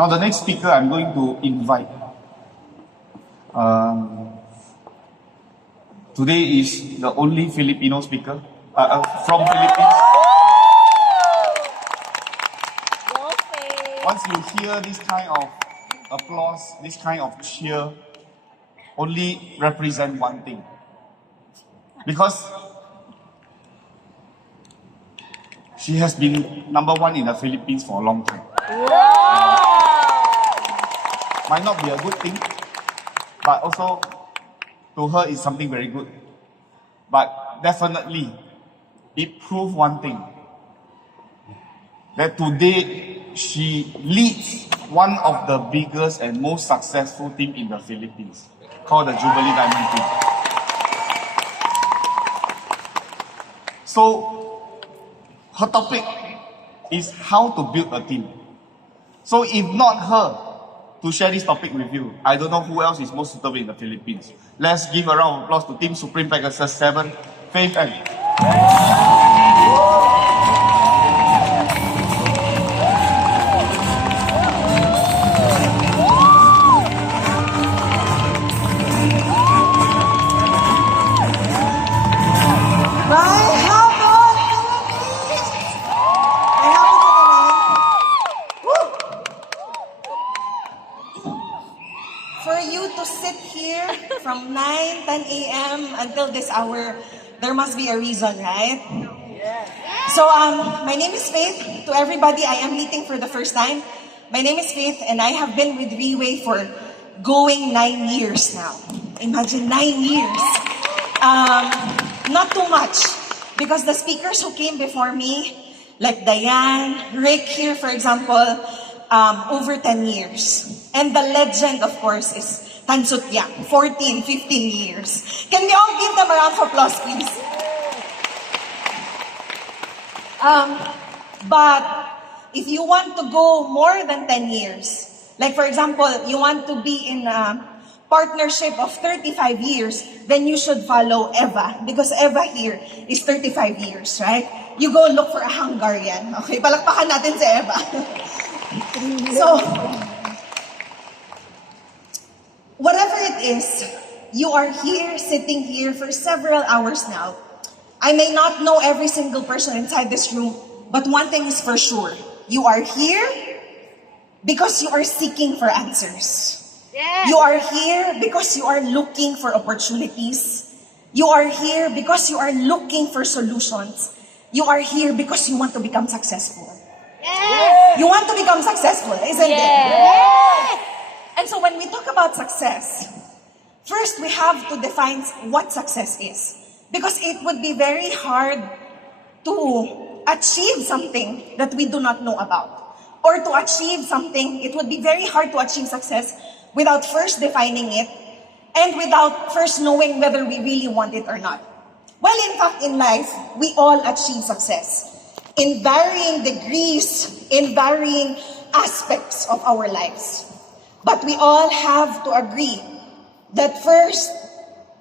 Now, the next speaker I'm going to invite. Today is the only Filipino speaker from Philippines. Once you hear this kind of applause, this kind of cheer, only represent one thing. Because she has been number one in the Philippines for a long time. Might not be a good thing, but also to her is something very good. But definitely, it proved one thing. That today, she leads one of the biggest and most successful team in the Philippines, called the Jubilee Diamond Team. So, her topic is how to build a team. So if not her to share this topic with you, I don't know who else is most suitable in the Philippines. Let's give a round of applause to Team Supreme Pegasus 7, Faith and... For you to sit here from 9, 10 a.m. until this hour, there must be a reason, right? So, my name is Faith. To everybody I am meeting for the first time, my name is Faith and I have been with Riway for going 9 years now. Imagine 9 years. Not too much, because the speakers who came before me, like Diane, Rick here, for example, over 10 years. And the legend, of course, is Tan Sutyang, 14, 15 years. Can we all give them a round of applause, please? But if you want to go more than 10 years, like for example, you want to be in a partnership of 35 years, then you should follow Eva, because Eva here is 35 years, right? You go look for a Hungarian. Okay, palakpakan natin si Eva. So, whatever it is, you are here, sitting here for several hours now. I may not know every single person inside this room, but one thing is for sure. You are here because you are seeking for answers. Yeah. You are here because you are looking for opportunities. You are here because you are looking for solutions. You are here because you want to become successful. Yeah. You want to become successful, isn't it? Yeah. And so when we talk about success, first we have to define what success is. Because it would be very hard to achieve something that we do not know about. Or to achieve something, it would be very hard to achieve success without first defining it and without first knowing whether we really want it or not. Well, in fact, in life, we all achieve success in varying degrees, in varying aspects of our lives. But we all have to agree that first,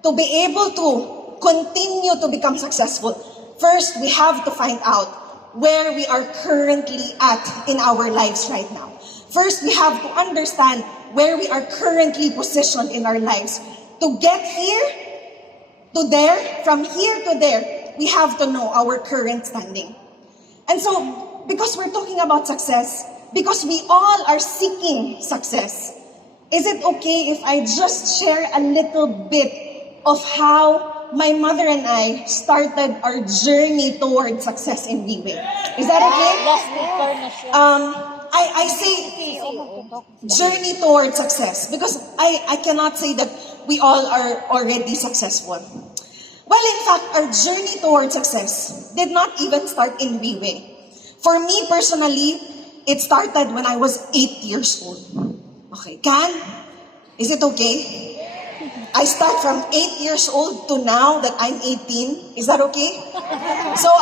to be able to continue to become successful, first we have to find out where we are currently at in our lives right now. First, we have to understand where we are currently positioned in our lives. To get here, to there, from here to there, we have to know our current standing. And so, because we're talking about success, because we all are seeking success, is it okay if I just share a little bit of how my mother and I started our journey toward success in Riway? Is that okay? I say journey toward success because I cannot say that we all are already successful. Well, in fact, our journey toward success did not even start in Riway. For me personally, it started when I was 8 years old. Okay, Can? Is it okay? I start from 8 years old to now that I'm 18. Is that okay? So,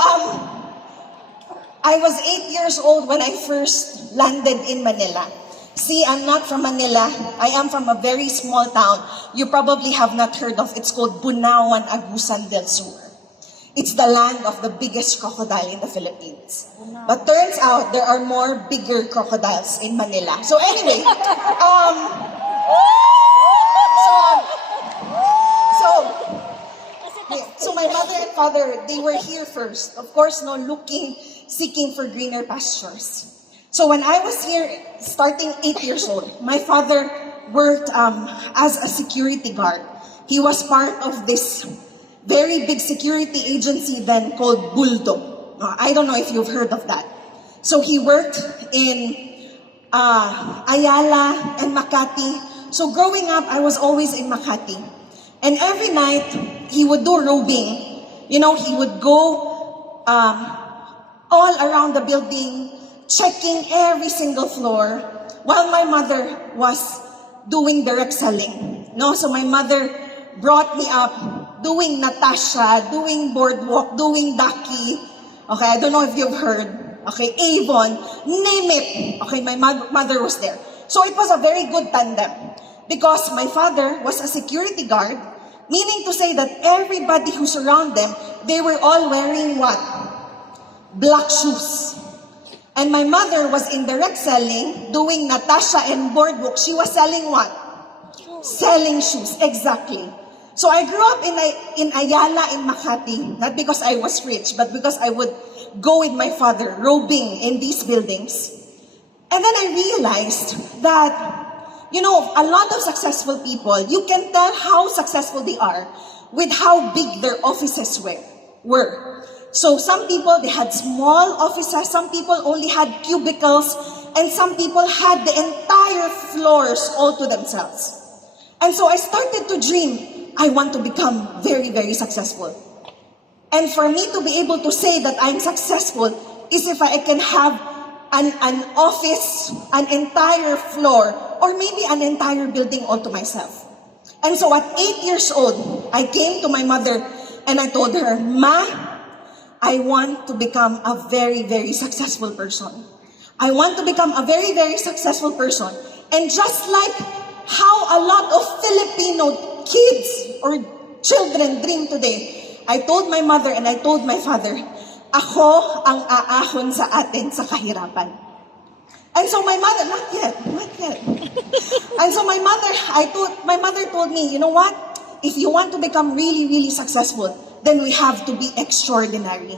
I was 8 years old when I first landed in Manila. See, I'm not from Manila. I am from a very small town. You probably have not heard of. It's called Bunawan, Agusan del Sur. it's the land of the biggest crocodile in the Philippines. But turns out there are more bigger crocodiles in Manila. So anyway, so my mother and father, they were here first. Of course, no, seeking for greener pastures. So when I was here, starting 8 years old, my father worked as a security guard. He was part of this very big security agency then called Bulldog. I don't know if you've heard of that. So he worked in Ayala and Makati. So growing up, I was always in Makati. And every night, he would do roving. You know, he would go all around the building, checking every single floor, while my mother was doing direct selling. No, so my mother brought me up doing Natasha, doing Boardwalk, doing Ducky. Okay, I don't know if you've heard. Okay, Avon, name it. Okay, my mother was there. So it was a very good tandem because my father was a security guard, meaning to say that everybody who surrounded them, they were all wearing what? Black shoes. And my mother was in direct selling, doing Natasha and Boardwalk. She was selling what? Selling shoes, exactly. So I grew up in Ayala, in Makati, not because I was rich, but because I would go with my father, roving in these buildings. And then I realized that, you know, a lot of successful people, you can tell how successful they are with how big their offices were. So some people, they had small offices, some people only had cubicles, and some people had the entire floors all to themselves. And so I started to dream, I want to become very, very successful. And for me to be able to say that I'm successful is if I can have an office, an entire floor, or maybe an entire building all to myself. And so at 8 years old, I came to my mother and I told her, Ma, I want to become a very, very successful person. I want to become a very, very successful person. And just like how a lot of Filipino kids or children dream today, I told my mother and I told my father, ako ang aahon sa atin sa kahirapan. And so my mother, not yet. And so my mother told me, you know what? If you want to become really, really successful, then we have to be extraordinary.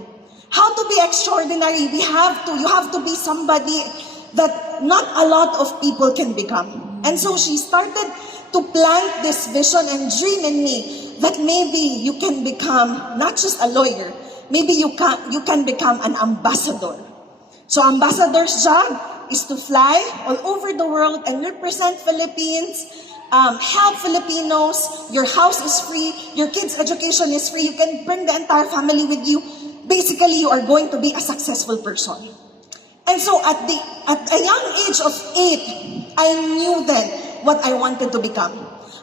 How to be extraordinary? You have to be somebody that not a lot of people can become. And so she started to plant this vision and dream in me that maybe you can become not just a lawyer, maybe you can become an ambassador. So ambassador's job is to fly all over the world and represent Philippines, help Filipinos, your house is free, your kids' education is free, you can bring the entire family with you. Basically, you are going to be a successful person. And so at a young age of 8, I knew then what I wanted to become.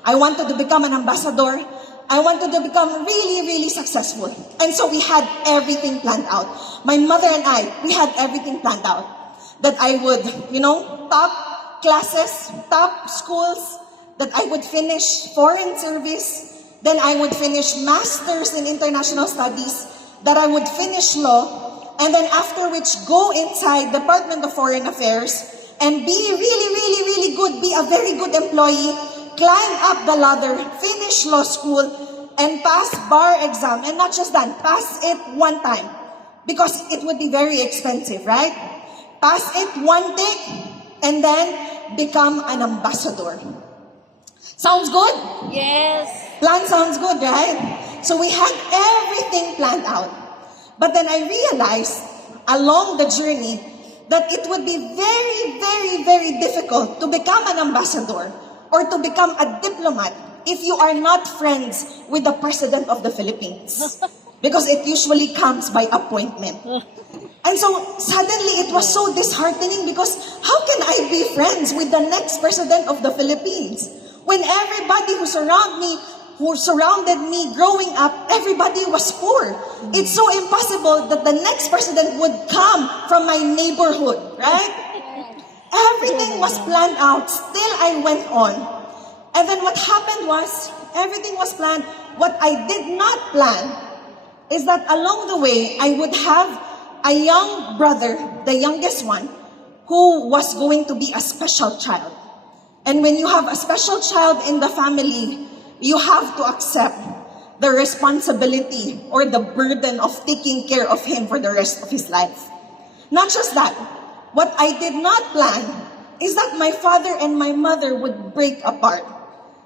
I wanted to become an ambassador. I wanted to become really, really successful. And so we had everything planned out. My mother and I, we had everything planned out. That I would, top classes, top schools, that I would finish foreign service, then I would finish masters in international studies, that I would finish law, and then after which go inside Department of Foreign Affairs and be really, really, really good, be a very good employee, climb up the ladder, finish law school, and pass bar exam. And not just that, pass it one time. Because it would be very expensive, right? Pass it one take, and then become an ambassador. Sounds good? Yes. Plan sounds good, right? So we had everything planned out. But then I realized along the journey that it would be very, very, very difficult to become an ambassador or to become a diplomat if you are not friends with the President of the Philippines. Because it usually comes by appointment. And so suddenly it was so disheartening because how can I be friends with the next President of the Philippines? When everybody who surrounded me growing up, everybody was poor. It's so impossible that the next president would come from my neighborhood, right? Everything was planned out. Still, I went on. And then what happened was, everything was planned. What I did not plan is that along the way, I would have a young brother, the youngest one, who was going to be a special child. And when you have a special child in the family, you have to accept the responsibility or the burden of taking care of him for the rest of his life. Not just that, what I did not plan is that my father and my mother would break apart.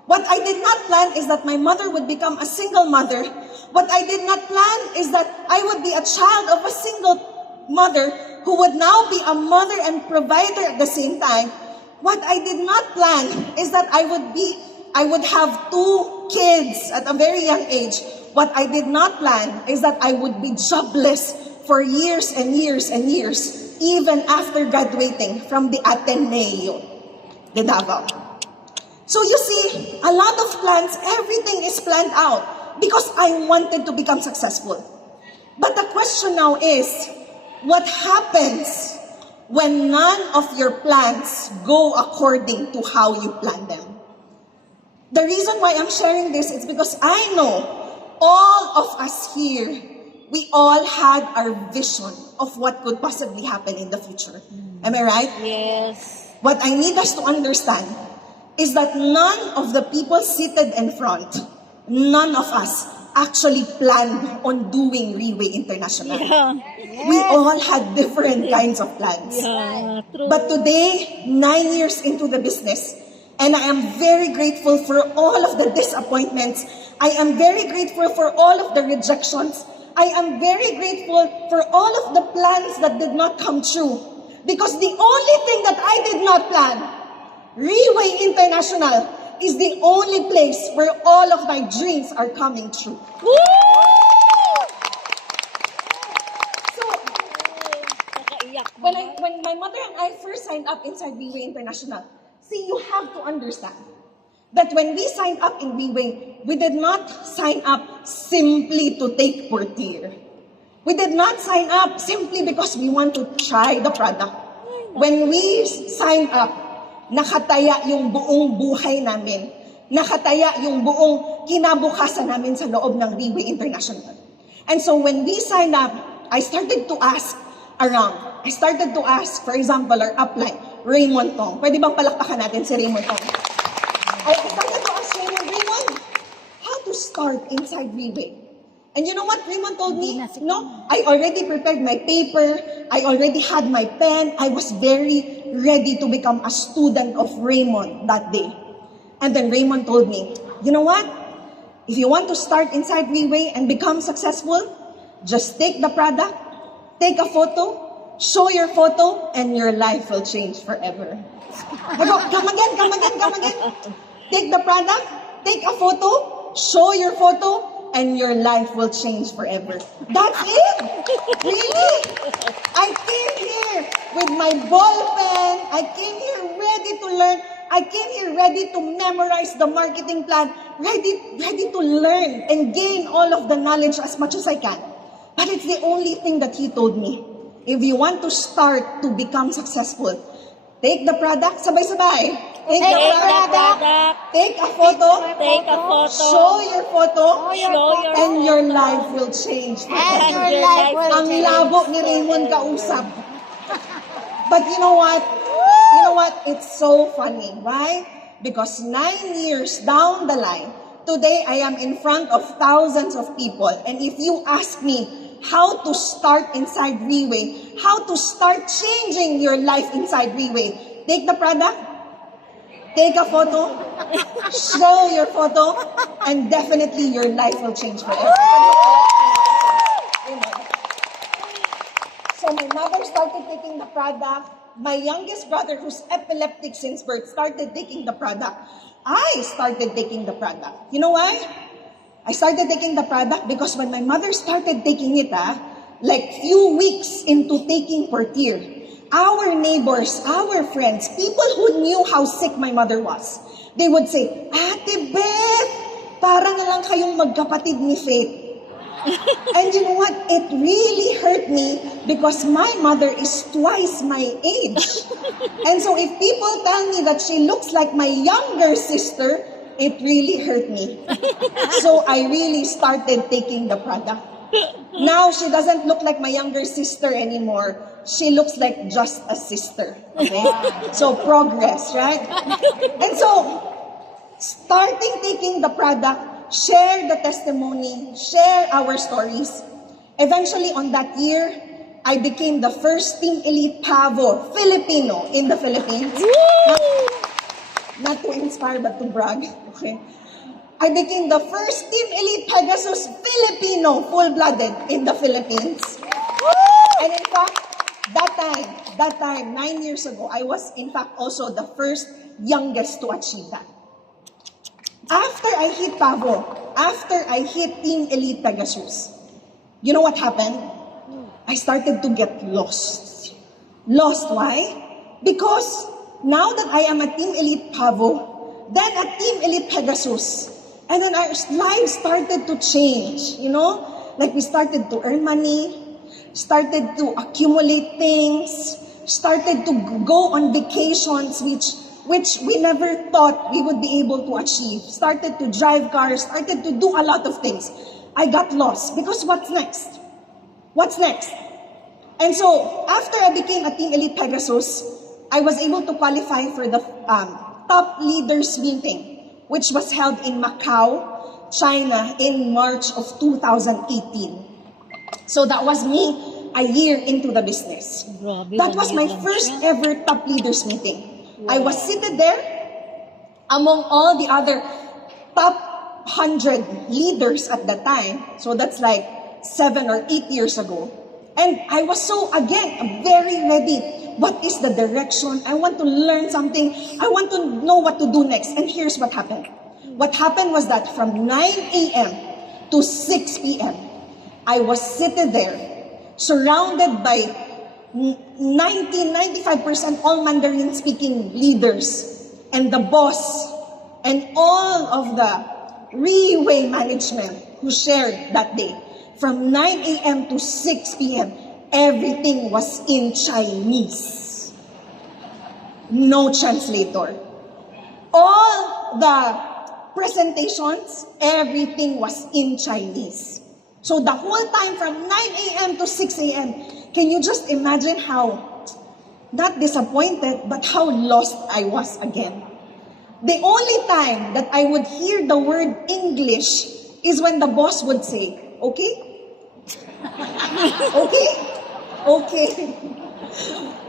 What I did not plan is that my mother would become a single mother. What I did not plan is that I would be a child of a single mother who would now be a mother and provider at the same time. What I did not plan is that I would have 2 kids at a very young age. What I did not plan is that I would be jobless for years and years and years, even after graduating from the Ateneo de Davao. So you see, a lot of plans, everything is planned out because I wanted to become successful. But the question now is, what happens when none of your plans go according to how you plan them? The reason why I'm sharing this is because I know all of us here, we all had our vision of what could possibly happen in the future. Am I right? Yes. What I need us to understand is that none of the people seated in front, none of us actually planned on doing Riway International. Yeah. We all had different kinds of plans. Yeah, true. But today, 9 years into the business, and I am very grateful for all of the disappointments. I am very grateful for all of the rejections. I am very grateful for all of the plans that did not come true. Because the only thing that I did not plan, Riway International, is the only place where all of my dreams are coming true. Woo! So, Nakaiyak. when my mother and I first signed up inside Riway International, see, you have to understand that when we signed up in Riway, we did not sign up simply to take portier. We did not sign up simply because we want to try the product. When we signed up, nakataya yung buong buhay namin. Nakataya yung buong kinabukasan namin sa loob ng Riway International. And so when we signed up, I started to ask around. I started to ask, for example, our upline, Raymond Tong. Pwede bang palakpakan natin si Raymond Tong? I started to ask Raymond, how to start inside Riway? And you know what Raymond told me? No, I already prepared my paper. I already had my pen. I was very ready to become a student of Raymond that day. And then Raymond told me, you know what? If you want to start inside Riway and become successful, just take the product, take a photo, show your photo, and your life will change forever. I go, come again. Take the product, take a photo, show your photo, and your life will change forever. That's it! Really? I came here with my ball pen. I came here ready to learn. I came here ready to memorize the marketing plan, ready to learn and gain all of the knowledge as much as I can. But it's the only thing that he told me. If you want to start to become successful, take the product, sabay-sabay. Take the product, take a photo, show your photo, and your life will change. And your life will Ang change. labo ni Raymond kausap. But you know what? You know what? It's so funny. Why? Because 9 years down the line, today I am in front of thousands of people. And if you ask me how to start inside Riway, how to start changing your life inside Riway, take the product, take a photo, show your photo, and definitely your life will change forever. Amen. So my mother started taking the product. My youngest brother, who's epileptic since birth, started taking the product. I started taking the product. You know why? I started taking the product because when my mother started taking it, like few weeks into taking portier, our neighbors, our friends, people who knew how sick my mother was, they would say, Ate Beth, parang lang kayong magkapatid ni Faith. And you know what? It really hurt me because my mother is twice my age. And so if people tell me that she looks like my younger sister, it really hurt me. So I really started taking the product. Now she doesn't look like my younger sister anymore. She looks like just a sister. Okay? So progress, right? And so, starting taking the product, share the testimony, share our stories. Eventually, on that year, I became the first Team Elite Pavo Filipino in the Philippines. Not to inspire, but to brag. Okay? I became the first Team Elite Pegasus Filipino full-blooded in the Philippines. And in fact, that time, 9 years ago, I was in fact also the first youngest to achieve that. After I hit Pavo, after I hit Team Elite Pegasus, you know what happened? I started to get lost. Lost, why? Because now that I am a Team Elite Pavo, then a Team Elite Pegasus, and then our lives started to change, you know? Like we started to earn money, started to accumulate things, started to go on vacations, which we never thought we would be able to achieve. Started to drive cars, started to do a lot of things. I got lost because what's next? What's next? And so, after I became a Team Elite Pegasus, I was able to qualify for the top leaders meeting, which was held in Macau, China in March of 2018. So that was me a year into the business. Grabe, That was my nangyari lang first siya. ever top leaders meeting. I was seated there among all the other top 100 leaders at that time. So that's like 7 or 8 years ago. And I was so, again, very ready. What is the direction? I want to learn something. I want to know what to do next. And here's what happened. What happened was that from 9 a.m. to 6 p.m., I was seated there, surrounded by 95% all Mandarin-speaking leaders, and the boss, and all of the Riway management who shared that day. From 9 a.m. to 6 p.m., everything was in Chinese. No translator. All the presentations, everything was in Chinese. So the whole time from 9 a.m. to 6 a.m., can you just imagine how, not disappointed, but how lost I was again? The only time that I would hear the word English is when the boss would say, okay? Okay? Okay.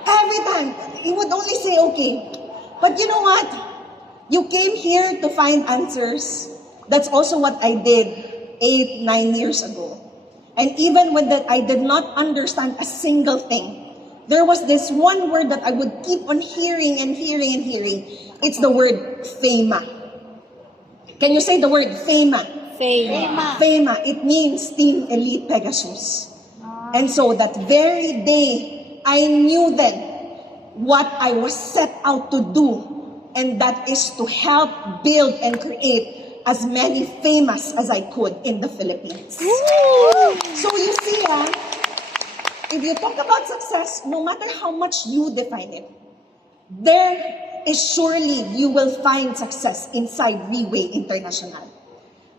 Every time, he would only say okay. But you know what? You came here to find answers. That's also what I did 8, 9 years ago. And even when that I did not understand a single thing, there was this one word that I would keep on hearing and hearing and hearing. It's the word FEMA. Can you say the word FEMA? Fame. FEMA. It means Team Elite Pegasus. And so that very day, I knew then what I was set out to do, and that is to help build and create as many famous as I could in the Philippines. So you see, if you talk about success, no matter how much you define it, there is surely you will find success inside Riway International.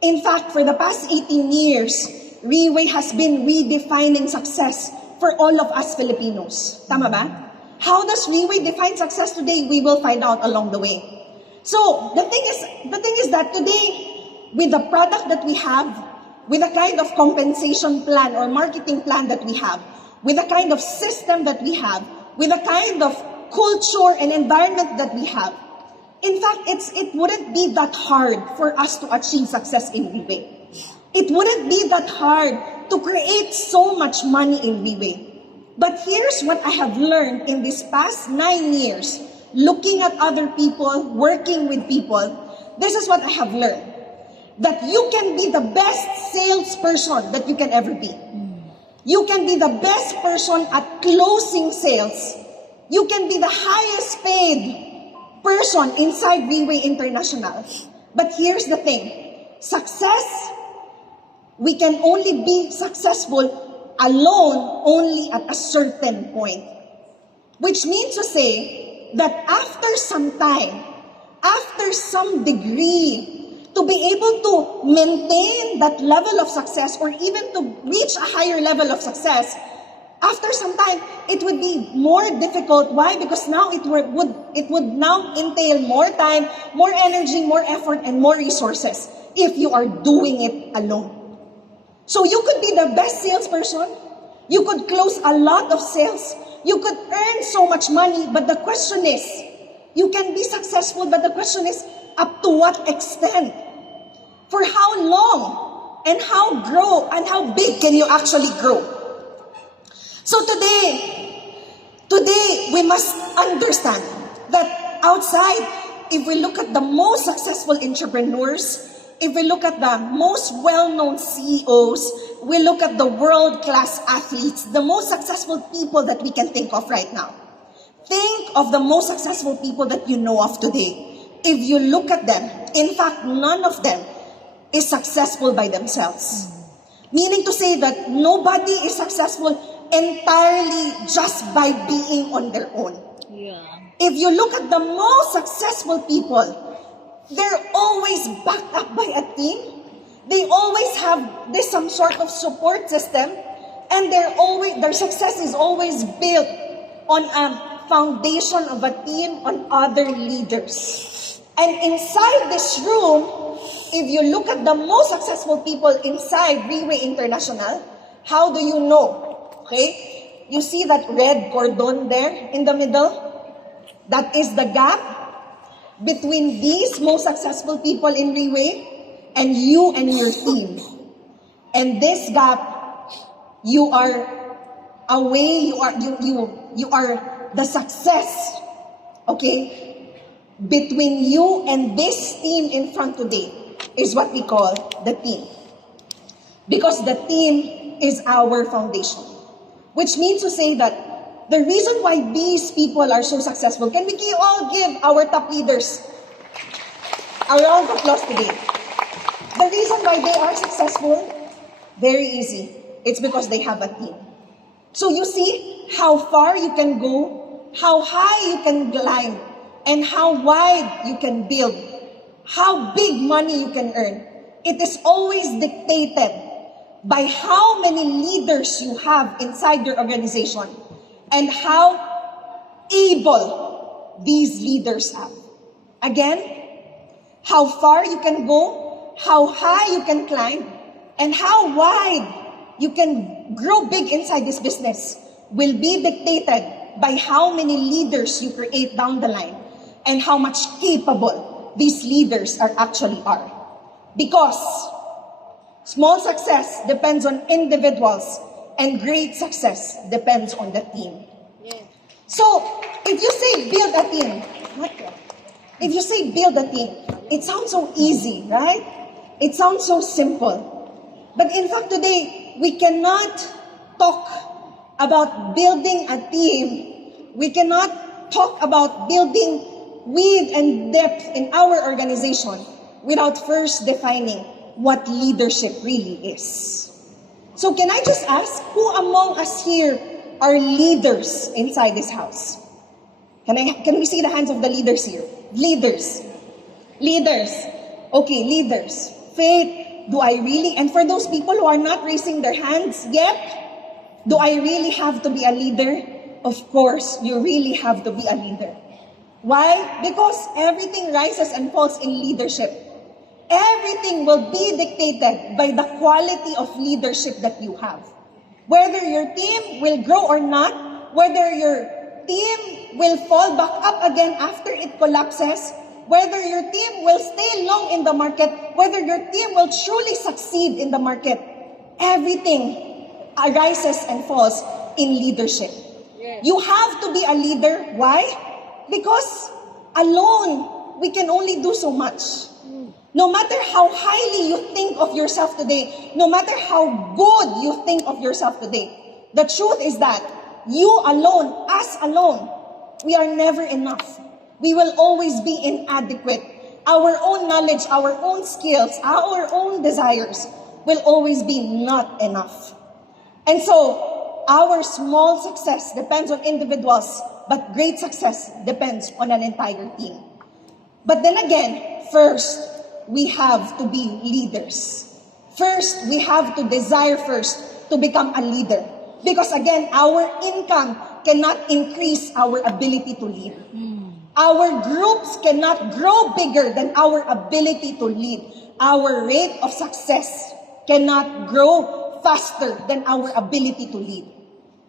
In fact, for the past 18 years, Riway has been redefining success for all of us Filipinos. Tama ba? How does Riway define success today? We will find out along the way. So, the thing is that today, with the product that we have, with the kind of compensation plan or marketing plan that we have, with the kind of system that we have, with the kind of culture and environment that we have, in fact, it wouldn't be that hard for us to achieve success in Riway. It wouldn't be that hard to create so much money in Riway. But here's what I have learned in these past 9 years, looking at other people, working with people. This is what I have learned. That you can be the best salesperson that you can ever be. You can be the best person at closing sales. You can be the highest paid person inside Riway International. But here's the thing. Success, we can only be successful alone only at a certain point. Which means to say that after some time, after some degree, to be able to maintain that level of success or even to reach a higher level of success, after some time, it would be more difficult. Why? Because now it would now entail more time, more energy, more effort, and more resources if you are doing it alone. So you could be the best salesperson. You could close a lot of sales. You could earn so much money. But the question is, you can be successful, but the question is, up to what extent? For how long? And how big can you actually grow? So today we must understand that outside, if we look at the most successful entrepreneurs, if we look at the most well-known CEOs, we look at the world-class athletes, the most successful people that we can think of right now. Think of the most successful people that you know of today. If you look at them, in fact, none of them is successful by themselves. Meaning to say that nobody is successful entirely just by being on their own. Yeah. If you look at the most successful people, they're always backed up by a team. They always have some sort of support system, and their success is always built on a foundation of a team, on other leaders. And inside this room, if you look at the most successful people inside Riway International, how do you know? Okay? You see that red cordon there in the middle? That is the gap between these most successful people in Riway and you and your team. And this gap, you are away, you are the success, okay, between you and this team in front today is what we call the team. Because the team is our foundation. Which means to say that the reason why these people are so successful, can we all give our top leaders a round of applause today? The reason why they are successful, very easy. It's because they have a team. So you see how far you can go, how high you can climb, and how wide you can build, how big money you can earn. It is always dictated by how many leaders you have inside your organization and how able these leaders are. Again, how far you can go, how high you can climb, and how wide you can grow big inside this business will be dictated by how many leaders you create down the line and how much capable these leaders actually are. Because small success depends on individuals and great success depends on the team. Yeah. So, if you say build a team, if you say build a team, it sounds so easy, right? It sounds so simple. But in fact, today, we cannot talk about building a team. We cannot talk about building width and depth in our organization without first defining what leadership really is. So can I just ask, who among us here are leaders inside this house? Can we see the hands of the leaders here? Leaders. Okay, leaders. Faith, do I really, and for those people who are not raising their hands yet, do I really have to be a leader? Of course, you really have to be a leader. Why? Because everything rises and falls in leadership. Everything will be dictated by the quality of leadership that you have. Whether your team will grow or not, whether your team will fall back up again after it collapses, whether your team will stay long in the market, whether your team will truly succeed in the market, everything arises and falls in leadership. Yes. You have to be a leader. Why? Because alone, we can only do so much. No matter how highly you think of yourself today, no matter how good you think of yourself today, the truth is that you alone, us alone, we are never enough. We will always be inadequate. Our own knowledge, our own skills, our own desires will always be not enough. And so, our small success depends on individuals, but great success depends on an entire team. But then again, first, we have to be leaders. First, we have to desire first to become a leader. Because again, our income cannot increase our ability to lead. Our groups cannot grow bigger than our ability to lead. Our rate of success cannot grow faster than our ability to lead.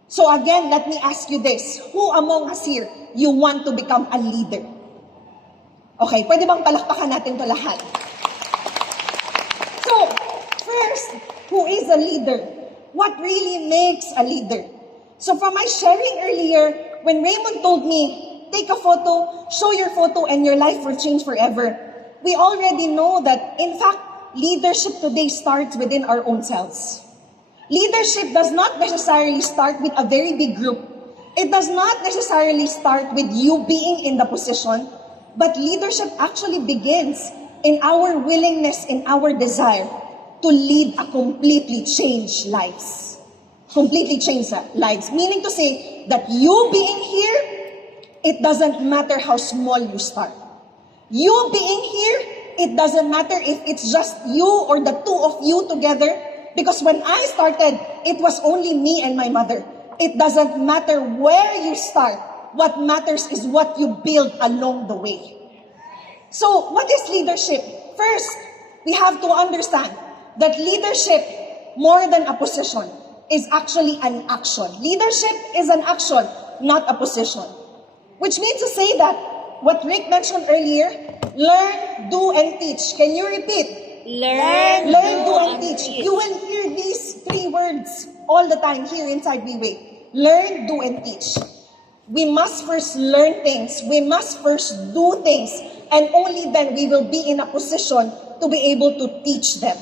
So again, let me ask you this. Who among us here, you want to become a leader? Okay, pwede bang palakpakan natin to lahat? So, first, who is a leader? What really makes a leader? So from my sharing earlier, when Raymond told me, take a photo, show your photo, and your life will change forever, we already know that, in fact, leadership today starts within our own selves. Leadership does not necessarily start with a very big group. It does not necessarily start with you being in the position, but leadership actually begins in our willingness, in our desire to lead a completely changed lives. Completely changed lives. Meaning to say that you being here, it doesn't matter how small you start. You being here, it doesn't matter if it's just you or the two of you together. Because when I started, it was only me and my mother. It doesn't matter where you start. What matters is what you build along the way. So, what is leadership? First, we have to understand that leadership, more than a position, is actually an action. Leadership is an action, not a position. Which means to say that, what Rick mentioned earlier, learn, do, and teach. Can you repeat? Learn, Do, and teach. You will hear these three words all the time here inside WeWay. Learn, do, and teach. We must first learn things. We must first do things. And only then we will be in a position to be able to teach them.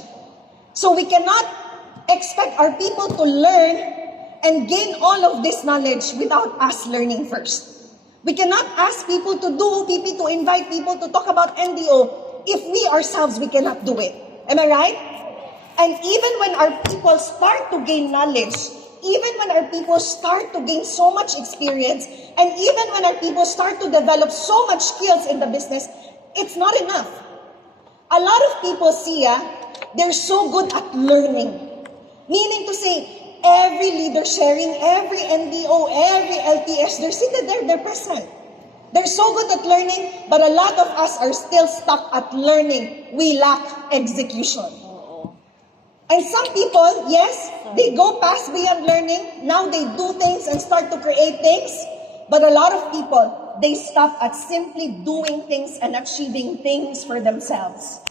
So we cannot expect our people to learn and gain all of this knowledge without us learning first. We cannot ask people to do OPP, to invite people to talk about NDO, if we ourselves, we cannot do it. Am I right? And even when our people start to gain knowledge, even when our people start to gain so much experience, and even when our people start to develop so much skills in the business, it's not enough. A lot of people see, they're so good at learning. Meaning to say, every leader sharing, every NDO, every LTS, they're seated there, they're present. They're so good at learning, but a lot of us are still stuck at learning. We lack execution. And some people, yes, they go past beyond learning. Now they do things and start to create things. But a lot of people, they stop at simply doing things and achieving things for themselves.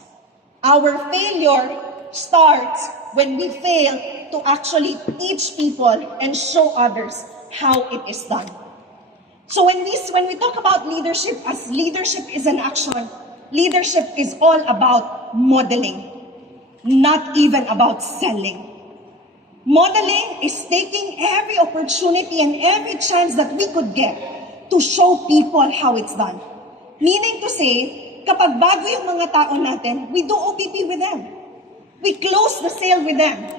Our failure starts when we fail to actually teach people and show others how it is done. So when we talk about leadership, as leadership is an action, leadership is all about modeling, not even about selling. Modeling is taking every opportunity and every chance that we could get to show people how it's done. Meaning to say, kapag bago yung mga tao natin, we do OPP with them. We close the sale with them.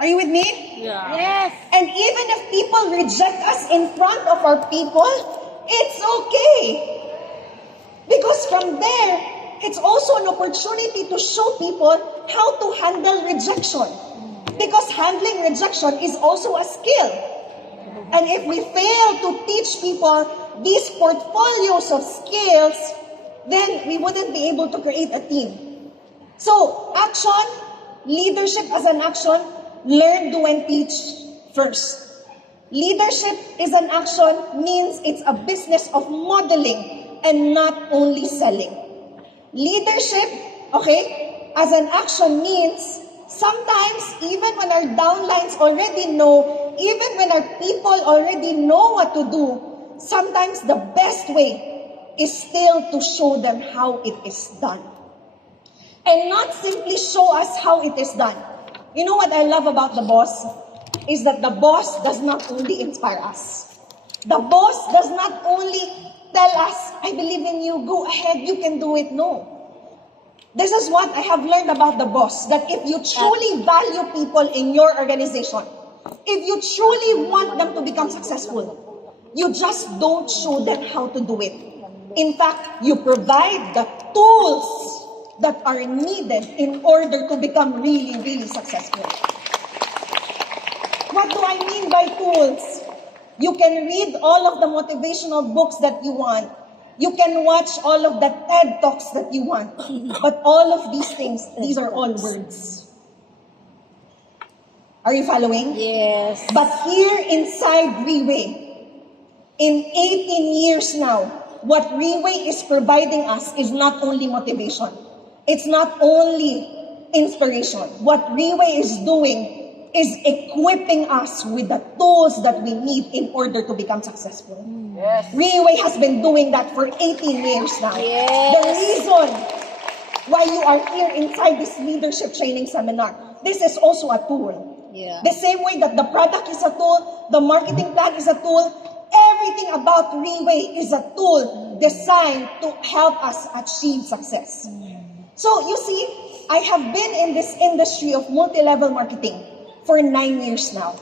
Are you with me? Yeah. Yes. And even if people reject us in front of our people, it's okay. Because from there, it's also an opportunity to show people how to handle rejection. Because handling rejection is also a skill. And if we fail to teach people these portfolios of skills, then we wouldn't be able to create a team. So, action, leadership as an action, learn, do, and teach first. Leadership is an action means it's a business of modeling and not only selling. Leadership, okay, as an action means sometimes even when our downlines already know, even when our people already know what to do, sometimes the best way is still to show them how it is done. And not simply show us how it is done. You know what I love about the boss? Is that the boss does not only inspire us. The boss does not only tell us, I believe in you, go ahead, you can do it. No. This is what I have learned about the boss, that if you truly value people in your organization, if you truly want them to become successful, you just don't show them how to do it. In fact, you provide the tools that are needed in order to become really, really successful. What do I mean by tools? You can read all of the motivational books that you want. You can watch all of the TED Talks that you want. But all of these things, these are all words. Are you following? Yes. But here inside Reway, in 18 years now, what Reway is providing us is not only motivation. It's not only inspiration. What Reway is doing is equipping us with the tools that we need in order to become successful. Yes. Reway has been doing that for 18 years now. Yes. The reason why you are here inside this leadership training seminar, this is also a tool. Yeah. The same way that the product is a tool, the marketing plan is a tool, everything about Reway is a tool designed to help us achieve success. So you see, I have been in this industry of multi-level marketing for 9 years now.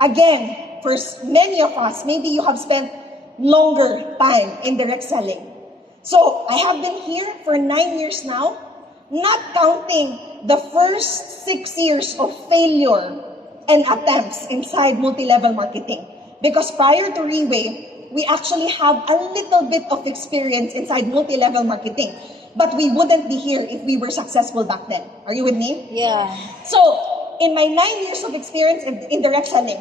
Again, for many of us, maybe you have spent longer time in direct selling. So I have been here for 9 years now, not counting the first 6 years of failure and attempts inside multi-level marketing. Because prior to Reway, we actually have a little bit of experience inside multi-level marketing. But we wouldn't be here if we were successful back then. Are you with me? Yeah. So, in my 9 years of experience in direct selling,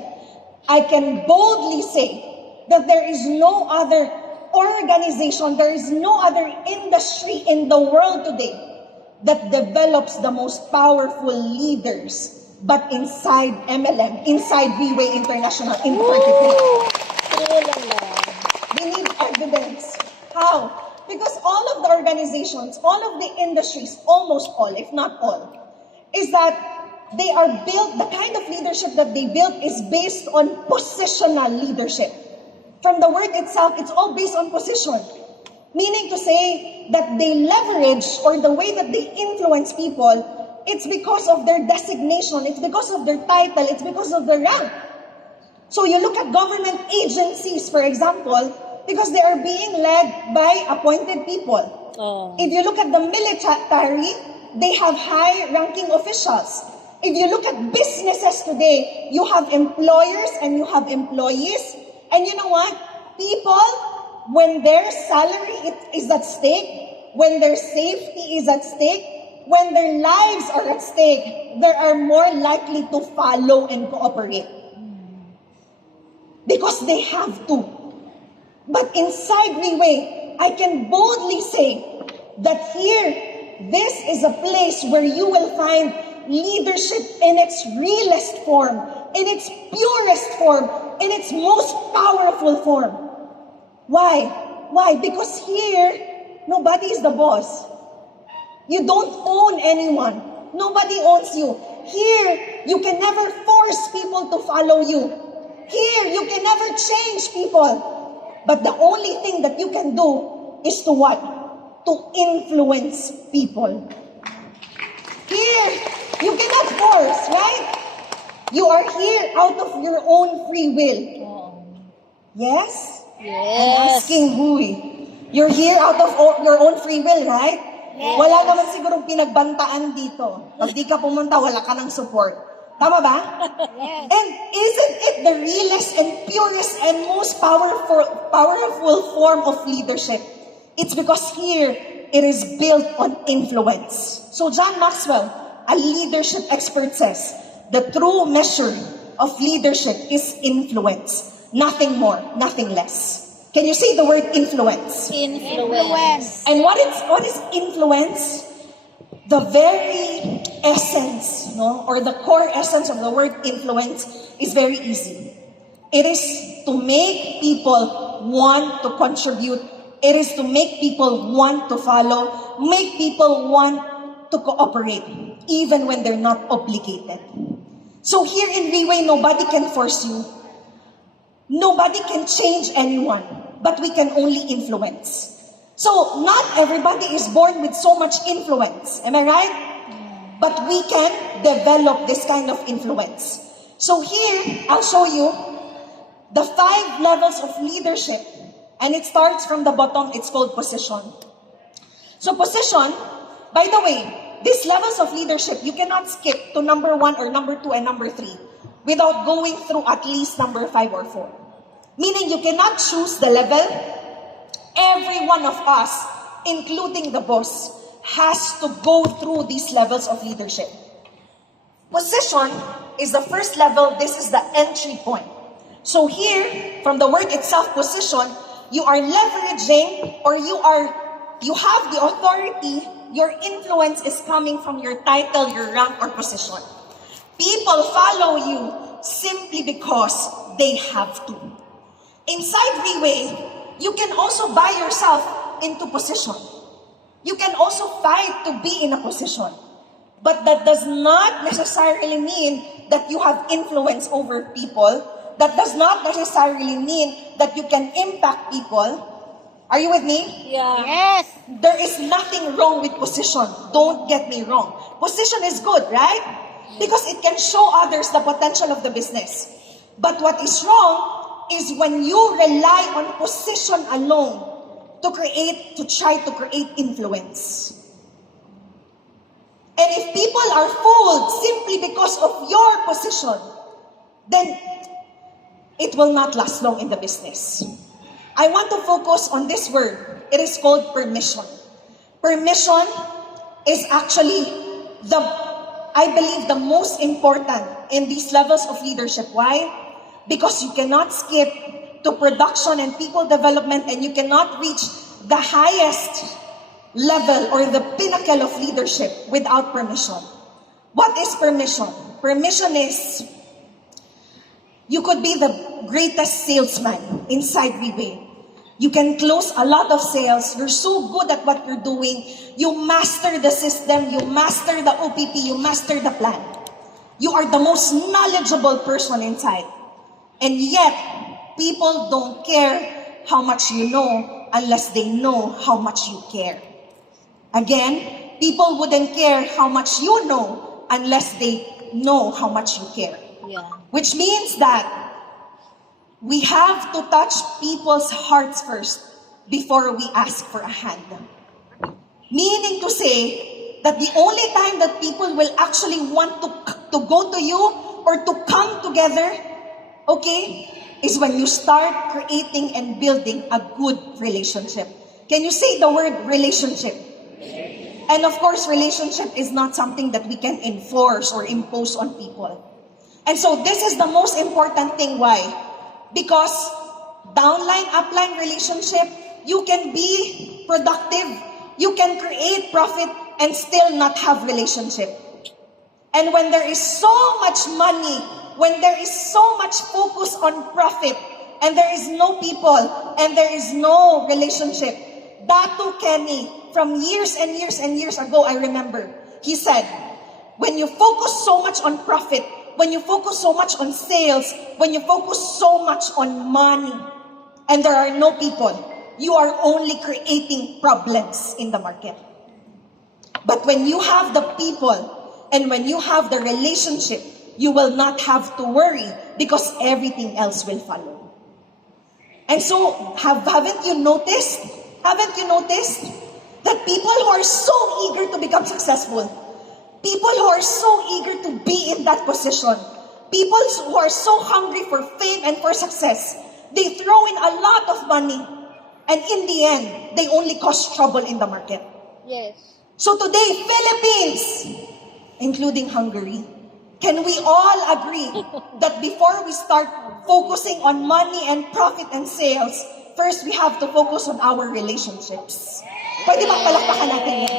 I can boldly say that there is no other organization, there is no other industry in the world today that develops the most powerful leaders, but inside MLM, inside Reway International in particular. True lang lang. We need evidence. How? Because all of the organizations, all of the industries, almost all, if not all, is that they are built, the kind of leadership that they built is based on positional leadership. From the word itself, it's all based on position. Meaning to say that they leverage, or the way that they influence people, it's because of their designation, it's because of their title, it's because of their rank. So you look at government agencies, for example, because they are being led by appointed people. Oh. If you look at the military, they have high-ranking officials. If you look at businesses today, you have employers and you have employees. And you know what? People, when their salary is at stake, when their safety is at stake, when their lives are at stake, they are more likely to follow and cooperate. Because they have to. But inside Reway, I can boldly say that here, this is a place where you will find leadership in its realest form, in its purest form, in its most powerful form. Why? Why? Because here, nobody is the boss. You don't own anyone. Nobody owns you. Here, you can never force people to follow you. Here, you can never change people. But the only thing that you can do is to what? To influence people. Here, you cannot force, right? You are here out of your own free will. Yes? I'm Yes. asking Huy. You're here out of your own free will, right? Yes. Wala naman sigurong pinagbantaan dito. Pag di ka pumunta, wala ka ng support. Tama ba? Yes. And isn't it the realest and purest and most powerful form of leadership? It's because here, it is built on influence. So John Maxwell, a leadership expert, says, the true measure of leadership is influence. Nothing more, nothing less. Can you say the word influence? Influence. And what is influence? The very essence, no, or the core essence of the word influence is very easy. It is to make people want to contribute. It is to make people want to follow, make people want to cooperate, even when they're not obligated. So here in Reway, nobody can force you. Nobody can change anyone, but we can only influence. So not everybody is born with so much influence. Am I right? But we can develop this kind of influence. So here, I'll show you the 5 levels of leadership. And it starts from the bottom. It's called position. So position By the way, these levels of leadership, you cannot skip to number 1 or number 2 and number 3 without going through at least number 5 or 4. Meaning you cannot choose the level. Every one of us, including the boss, has to go through these levels of leadership. Position is the first level. This is the entry point. So here, from the word itself, position, you are leveraging, or you have the authority. Your influence is coming from your title, your rank, or position. People follow you simply because they have to. Inside Freeway, you can also buy yourself into position. You can also fight to be in a position. But that does not necessarily mean that you have influence over people. That does not necessarily mean that you can impact people. Are you with me? Yeah. Yes. There is nothing wrong with position. Don't get me wrong. Position is good, right? Because it can show others the potential of the business. But what is wrong is when you rely on position alone to try to create influence. And if people are fooled simply because of your position, then it will not last long in the business. I want to focus on this word. It is called permission. Permission is actually I believe, the most important in these levels of leadership. Why? Because you cannot skip to production and people development, and you cannot reach the highest level or the pinnacle of leadership without permission. What is permission? Permission is, you could be the greatest salesman inside Freeway. You can close a lot of sales. You're so good at what you're doing. You master the system. You master the OPP. You master the plan. You are the most knowledgeable person inside. And yet, people don't care how much you know unless they know how much you care. Again, people wouldn't care how much you know unless they know how much you care. Yeah. Which means that we have to touch people's hearts first before we ask for a hand. Meaning to say that the only time that people will actually want to go to you or to come together, okay, is when you start creating and building a good relationship. Can you say the word relationship? And of course, relationship is not something that we can enforce or impose on people. And so this is the most important thing. Why? Because downline, upline relationship, you can be productive, you can create profit and still not have relationship. And when there is so much money, when there is so much focus on profit, and there is no people, and there is no relationship, Datu Kenny, from years and years and years ago, I remember, he said, when you focus so much on profit, when you focus so much on sales, when you focus so much on money, and there are no people, you are only creating problems in the market. But when you have the people, and when you have the relationship, you will not have to worry because everything else will follow. And so, haven't you noticed that people who are so eager to become successful, people who are so eager to be in that position, people who are so hungry for fame and for success, they throw in a lot of money, and in the end, they only cause trouble in the market. Yes. So today, Philippines, including Hungary, can we all agree that before we start focusing on money and profit and sales, first we have to focus on our relationships? Pwede bang palakpakan natin yan?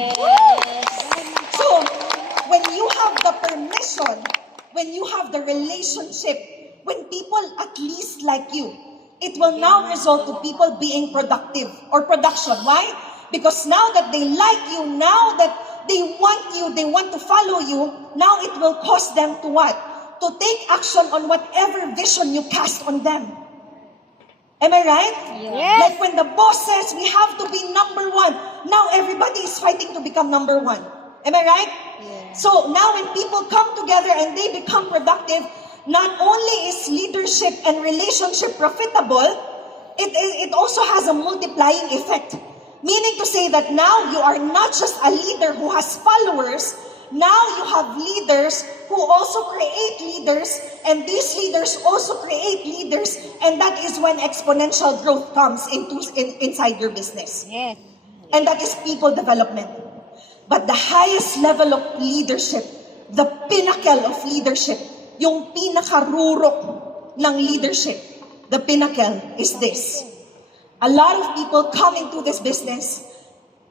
So, when you have the permission, when you have the relationship, when people at least like you, it will now result to people being productive or production. Why? Because now that they like you, now that they want you, they want to follow you, now it will cause them to what? To take action on whatever vision you cast on them. Am I right? Yes. Like when the boss says we have to be number one, now everybody is fighting to become number one. Am I right? Yes. So now when people come together and they become productive, not only is leadership and relationship profitable, it also has a multiplying effect. Meaning to say that now you are not just a leader who has followers, now you have leaders who also create leaders, and these leaders also create leaders, and that is when exponential growth comes inside your business. Yes. And that is people development. But the highest level of leadership, the pinnacle of leadership, yung pinakarurok ng leadership, the pinnacle is this. A lot of people come into this business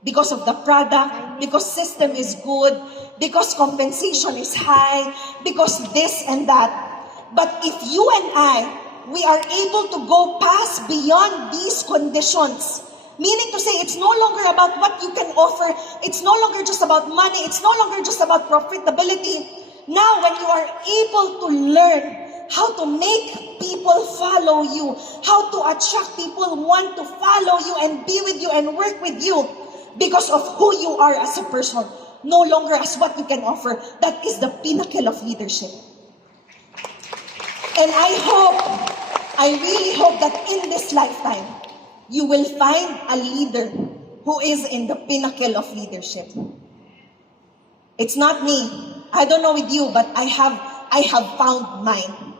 because of the product, because system is good, because compensation is high, because this and that. But if you and I, we are able to go past beyond these conditions, meaning to say it's no longer about what you can offer, it's no longer just about money, it's no longer just about profitability. Now when you are able to learn how to make people follow you, how to attract people want to follow you and be with you and work with you because of who you are as a person, no longer as what you can offer. That is the pinnacle of leadership. And I really hope that in this lifetime, you will find a leader who is in the pinnacle of leadership. It's not me. I don't know with you, but I have found mine.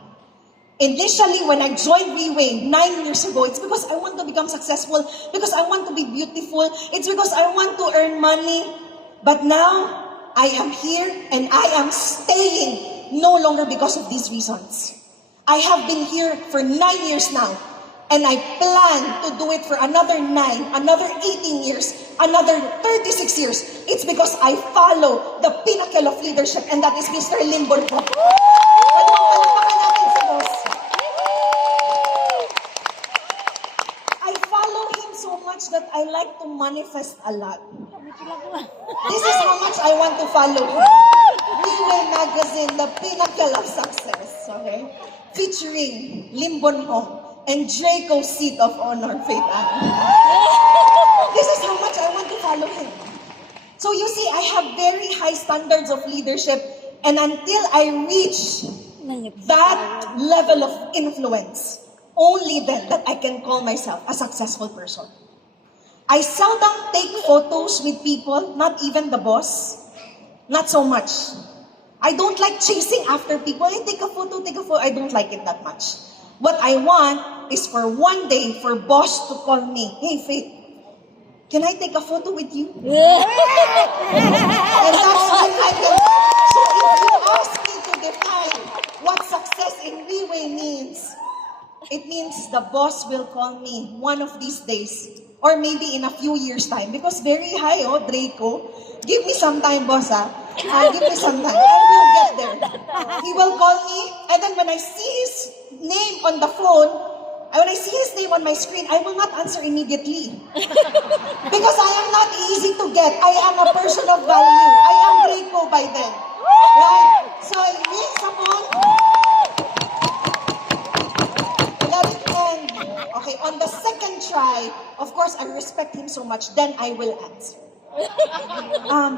Initially, when I joined Reway 9 years ago, it's because I want to become successful, because I want to be beautiful, it's because I want to earn money. But now, I am here and I am staying no longer because of these reasons. I have been here for 9 years now, and I plan to do it for another 9, another 18 years, another 36 years. It's because I follow the pinnacle of leadership, and that is Mr. Limbon po. Palakpakan natin si boss. I follow him so much that I like to manifest a lot. This is how much I want to follow him. Reway Magazine, the pinnacle of success. Okay? Featuring Limbon Hong and Draco Seat of Honor, Faith Ann. This is how much I want to follow him. So you see, I have very high standards of leadership, and until I reach that level of influence, only then that I can call myself a successful person. I seldom take photos with people, not even the boss. Not so much. I don't like chasing after people. Hey, take a photo. I don't like it that much. What I want is for one day for boss to call me, hey Faith, can I take a photo with you? And that's when I can. So if you ask me to define what success in Reway means, it means the boss will call me one of these days, or maybe in a few years' time, because very high, Draco. Give me some time, boss, give me some time. I will get there. He will call me, and then when I see his name on the phone, when I see his name on my screen, I will not answer immediately. Because I am not easy to get. I am a person of value. I am Draco by then. Right? So, yes, someone. Let it end. Okay, on the second try, of course, I respect him so much, then I will answer.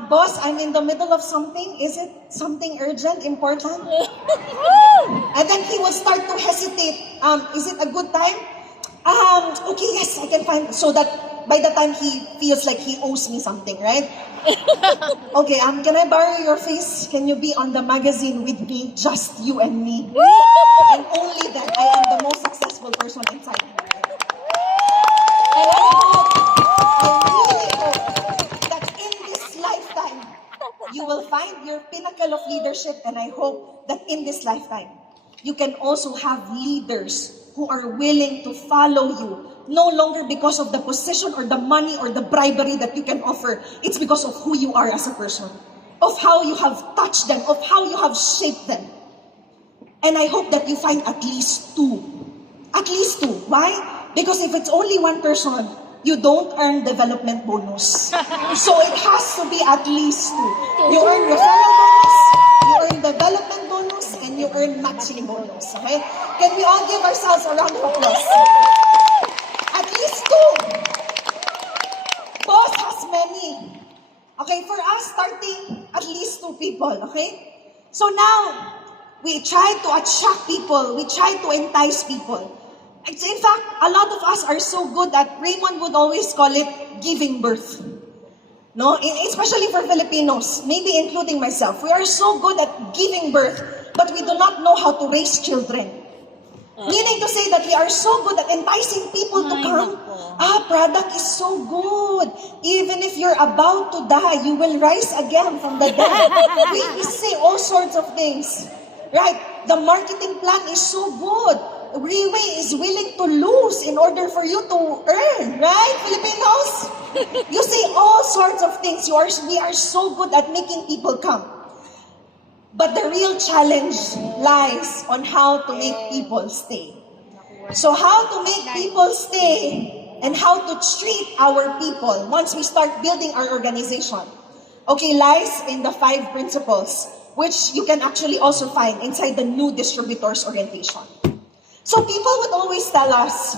Boss, I'm in the middle of something. Is it something urgent, important? And then he will start to hesitate. Is it a good time? Okay, yes, I can find. So that by the time he feels like he owes me something, right? Okay, can I borrow your face? Can you be on the magazine with me? Just you and me. And only then I am the most successful person inside my life. And I really hope that in this lifetime, you will find your pinnacle of leadership, and I hope that in this lifetime, you can also have leaders who are willing to follow you, no longer because of the position or the money or the bribery that you can offer. It's because of who you are as a person, of how you have touched them, of how you have shaped them. And I hope that you find at least two. At least two. Why? Because if it's only one person, you don't earn development bonus. So it has to be at least two. You earn referral bonus, you earn development bonus, and you earn matching bonus. Okay? Can we all give ourselves a round of applause? At least two. Boss has many. Okay, for us, starting at least two people. Okay? So now, we try to attract people, we try to entice people. In fact, a lot of us are so good at, Raymond would always call it giving birth. No, especially for Filipinos, maybe including myself. We are so good at giving birth, but we do not know how to raise children. Meaning to say that we are so good at enticing people to come. Product is so good. Even if you're about to die, you will rise again from the dead. We say all sorts of things. Right? The marketing plan is so good. Riway is willing to lose in order for you to earn, right, Filipinos? You say all sorts of things. We are so good at making people come. But the real challenge lies on how to make people stay. So how to make people stay and how to treat our people once we start building our organization, okay, lies in the 5 principles, which you can actually also find inside the new distributors orientation. So people would always tell us,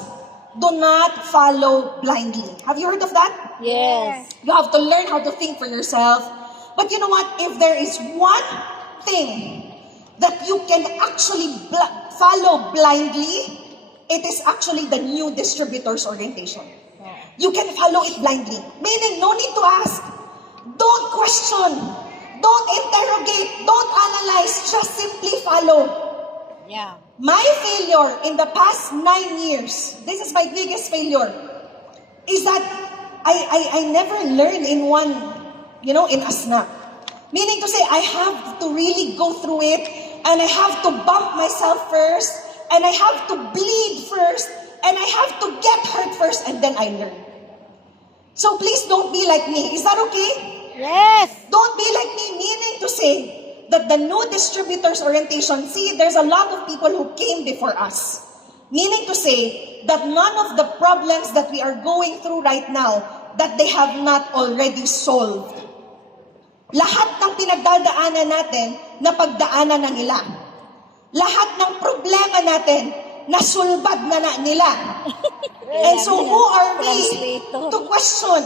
do not follow blindly. Have you heard of that? Yes. You have to learn how to think for yourself. But you know what? If there is one thing that you can actually follow blindly, it is actually the new distributors orientation. You can follow it blindly. Meaning, no need to ask. Don't question. Don't interrogate. Don't analyze. Just simply follow. Yeah. My failure in the past 9 years, this is my biggest failure, is that I never learned in one, in a snap. Meaning to say, I have to really go through it, and I have to bump myself first, and I have to bleed first, and I have to get hurt first, and then I learn. So please don't be like me. Is that okay? Yes. Don't be like me, meaning to say that the new distributors orientation, see, there's a lot of people who came before us. Meaning to say that none of the problems that we are going through right now, that they have not already solved. Lahat ng pinagdadaanan natin, napagdaanan na nila. Lahat ng problema natin, nasulbad na nila. And so who are we to question?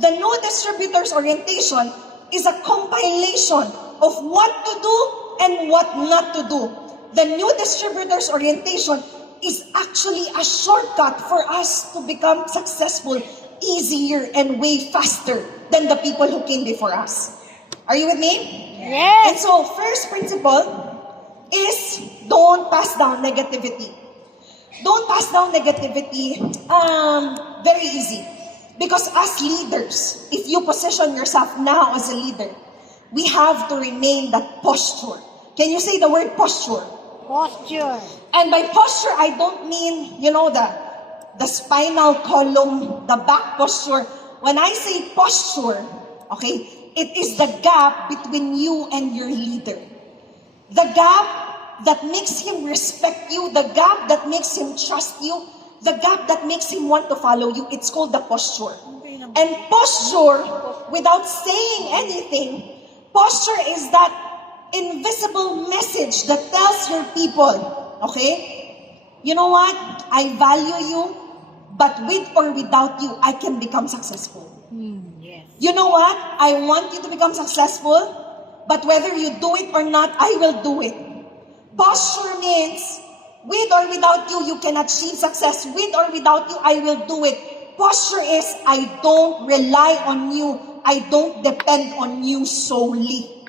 The new distributors orientation is a compilation of what to do and what not to do. The new distributors orientation is actually a shortcut for us to become successful easier and way faster than the people who came before us. Are you with me? Yes. And so, first principle is don't pass down negativity. Don't pass down negativity. Very easy. Because as leaders, if you position yourself now as a leader, we have to remain that posture. Can you say the word posture? Posture. And by posture, I don't mean, the spinal column, the back posture. When I say posture, okay, it is the gap between you and your leader. The gap that makes him respect you, the gap that makes him trust you, the gap that makes him want to follow you, it's called the posture. And posture, without saying anything, posture is that invisible message that tells your people, okay, you know what? I value you, but with or without you, I can become successful. Yes. You know what? I want you to become successful, but whether you do it or not, I will do it. Posture means, with or without you, you can achieve success. With or without you, I will do it. Posture is, I don't rely on you. I don't depend on you solely.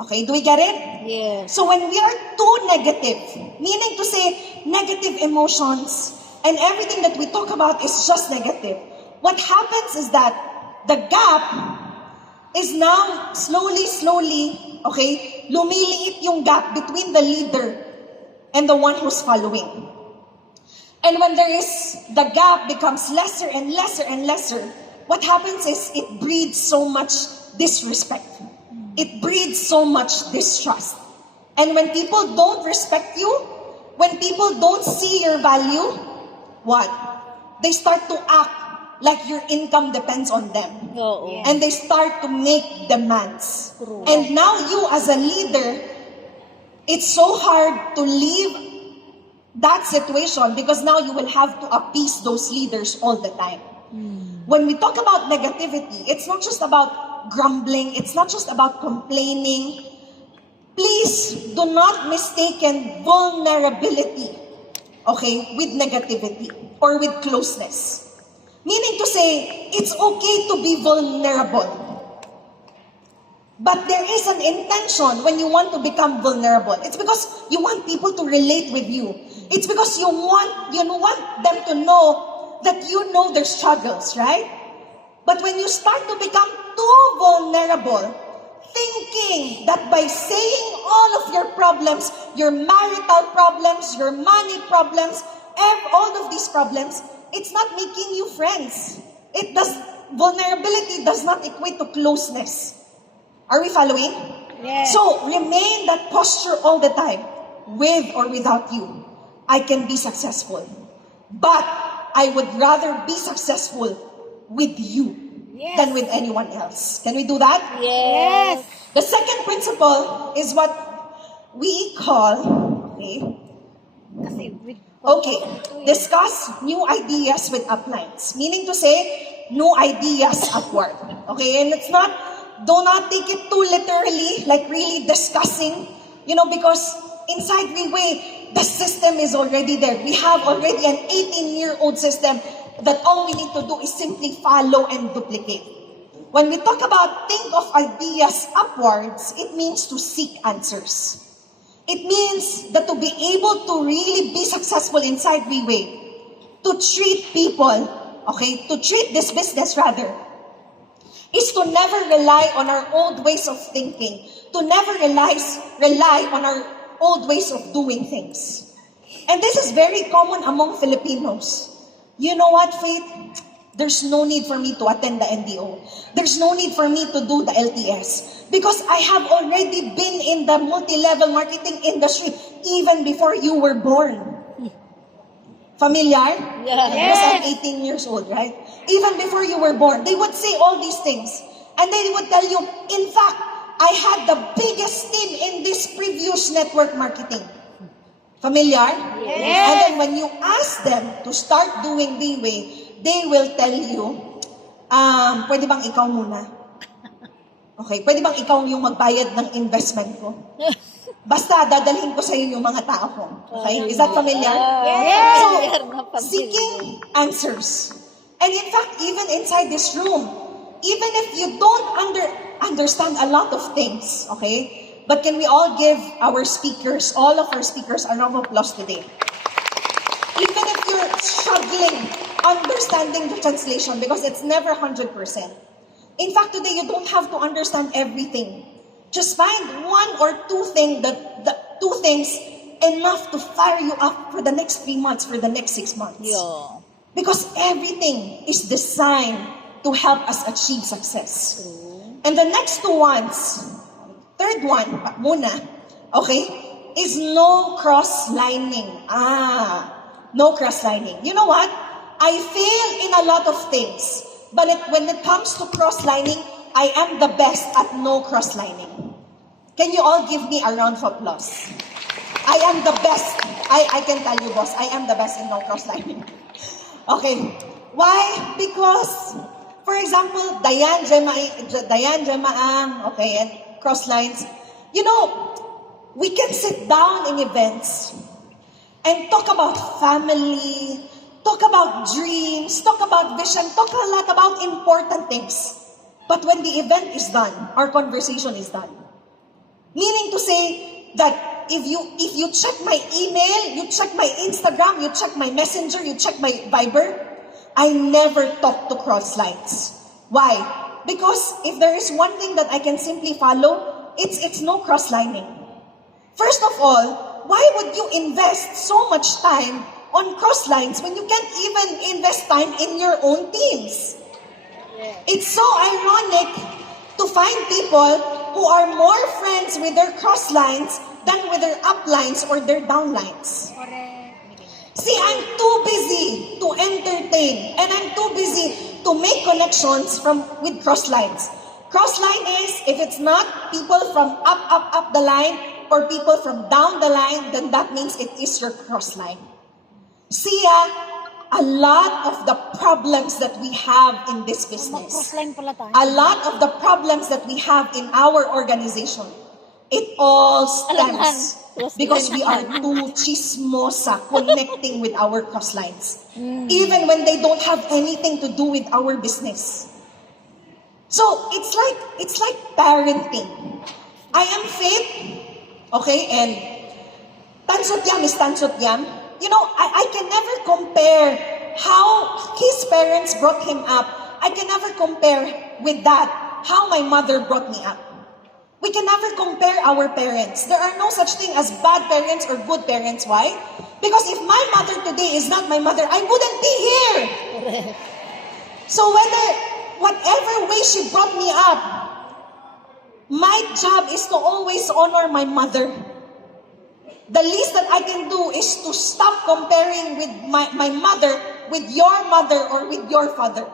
Okay, do we get it? Yes. So when we are too negative, meaning to say negative emotions, and everything that we talk about is just negative, what happens is that the gap is now slowly, okay, lumiliit yung gap between the leader and the one who's following. And when the gap becomes lesser and lesser and lesser, what happens is it breeds so much disrespect. It breeds so much distrust. And when people don't respect you, when people don't see your value, what? They start to act like your income depends on them. Oo. And they start to make demands. True. And now you as a leader, it's so hard to leave that situation because now you will have to appease those leaders all the time. When we talk about negativity, it's not just about grumbling, it's not just about complaining. Please do not mistake vulnerability okay, with negativity or with closeness. Meaning to say, it's okay to be vulnerable. But there is an intention when you want to become vulnerable. It's because you want people to relate with you. It's because you want them to know that you know their struggles, right? But when you start to become too vulnerable, thinking that by saying all of your problems, your marital problems, your money problems, all of these problems, it's not making you friends. Vulnerability does not equate to closeness. Are we following? Yes. So, remain that posture all the time, with or without you. I can be successful. But I would rather be successful with you Yes. than with anyone else. Can we do that? Yes. The second principle is what we call, Kasi with discuss new ideas with uplines. Meaning to say, new ideas upward. Okay, and do not take it too literally, like really discussing, because inside Freeway, the system is already there. We have already an 18-year-old system that all we need to do is simply follow and duplicate. When we talk about think of ideas upwards, it means to seek answers. It means that to be able to really be successful inside Freeway, to treat people, to treat this business rather, is to never rely on our old ways of thinking, to never rely on our old ways of doing things. And this is very common among Filipinos. You know what, Faith? There's no need for me to attend the NDO. There's no need for me to do the LTS. Because I have already been in the multi-level marketing industry even before you were born. Familiar? Yes. Because I'm 18 years old, right? Even before you were born, they would say all these things. And they would tell you, in fact, I had the biggest team in this previous network marketing. Familiar? Yes. And then when you ask them to start doing B-Way, they will tell you, pwede bang ikaw muna? Okay, pwede bang ikaw yung magbayad ng investment ko? Basta dadalhin ko sa iyo yung mga tao ko. Okay? Is that familiar? Yes. So, Yes. seeking answers. And in fact, even inside this room, even if you don't understand a lot of things, okay? But can we all give our speakers, all of our speakers, a round of applause today? Even if you're struggling understanding the translation, because it's never 100%. In fact, today you don't have to understand everything. Just find one or two things two things enough to fire you up for the next 3 months, for the next 6 months. Yeah. Because everything is designed to help us achieve success. And the next two ones, third one, muna, okay, is no cross-lining. No cross-lining. You know what? I fail in a lot of things. But when it comes to cross-lining, I am the best at no cross-lining. Can you all give me a round of applause? I am the best. I can tell you, boss, I am the best in no cross-lining. Okay. Why? Because, for example, Diane, Jemaang, okay, and cross-lines, we can sit down in events and talk about family, talk about dreams, talk about vision, talk a lot about important things. But when the event is done, our conversation is done. Meaning to say that if you check my email, you check my Instagram, you check my Messenger, you check my Viber, I never talk to cross lines. Why? Because if there is one thing that I can simply follow, it's no cross-lining. First of all, why would you invest so much time on cross lines when you can't even invest time in your own teams? It's so ironic to find people who are more friends with their cross lines than with their uplines or their downlines. See, I'm too busy to entertain and I'm too busy to make connections with cross lines. Cross line is, if it's not people from up the line or people from down the line, then that means it is your cross line. See, a lot of the problems that we have in this business, Cross-line pala tayo. a lot of the problems that we have in our organization It all stems Alam, because we are too chismosa connecting with our crosslines. Even when they don't have anything to do with our business. So, it's like parenting. I am Faith, okay, and Tansot Yam is Tansot Yam. You know, I can never compare how his parents brought him up. I can never compare with that how my mother brought me up. We can never compare our parents. There are no such thing as bad parents or good parents. Why? Because if my mother today is not my mother, I wouldn't be here. So whatever way she brought me up, my job is to always honor my mother. The least that I can do is to stop comparing with my mother with your mother or with your father.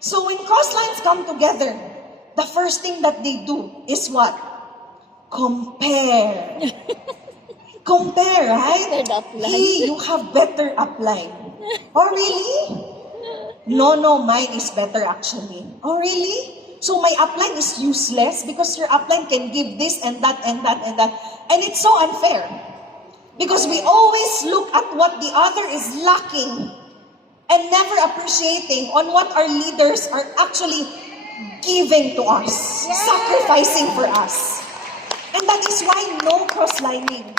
So when crosslines come together, the first thing that they do is what? Compare. Compare, right? Third upline. Hey, you have better upline. Oh, really? No, mine is better actually. Oh, really? So my upline is useless because your upline can give this and that and that and that. And it's so unfair. Because we always look at what the other is lacking and never appreciating on what our leaders are actually giving to us, sacrificing for us. And that is why no crosslining.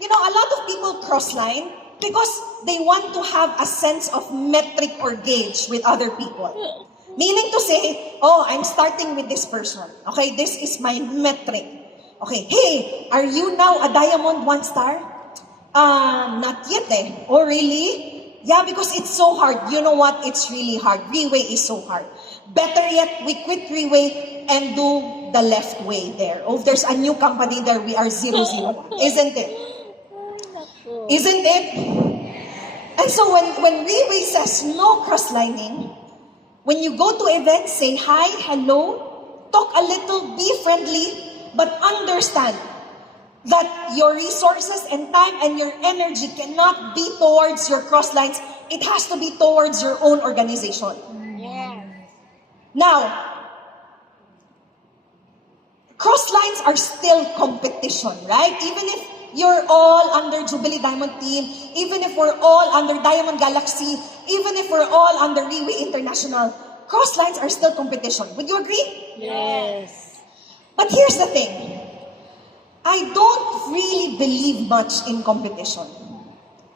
You know, a lot of people crossline because they want to have a sense of metric or gauge with other people. Meaning to say, oh, I'm starting with this person. Okay, this is my metric. Okay, hey, are you now a diamond 1 star? Not yet eh. Oh, really? Yeah, because it's so hard. You know what? It's really hard. Freeway is so hard. Better yet, we quit freeway and do the left way there. Oh, there's a new company there. We are 0-0. Isn't it? Isn't it? And so when Freeway says no crosslining, when you go to events, say hi, hello, talk a little, be friendly, but understand that your resources and time and your energy cannot be towards your crosslines. It has to be towards your own organization. Yeah. Now, crosslines are still competition, right? Even if you're all under Jubilee Diamond Team, even if we're all under Diamond Galaxy, even if we're all under Riway International, crosslines are still competition. Would you agree? Yes. But here's the thing. I don't really believe much in competition.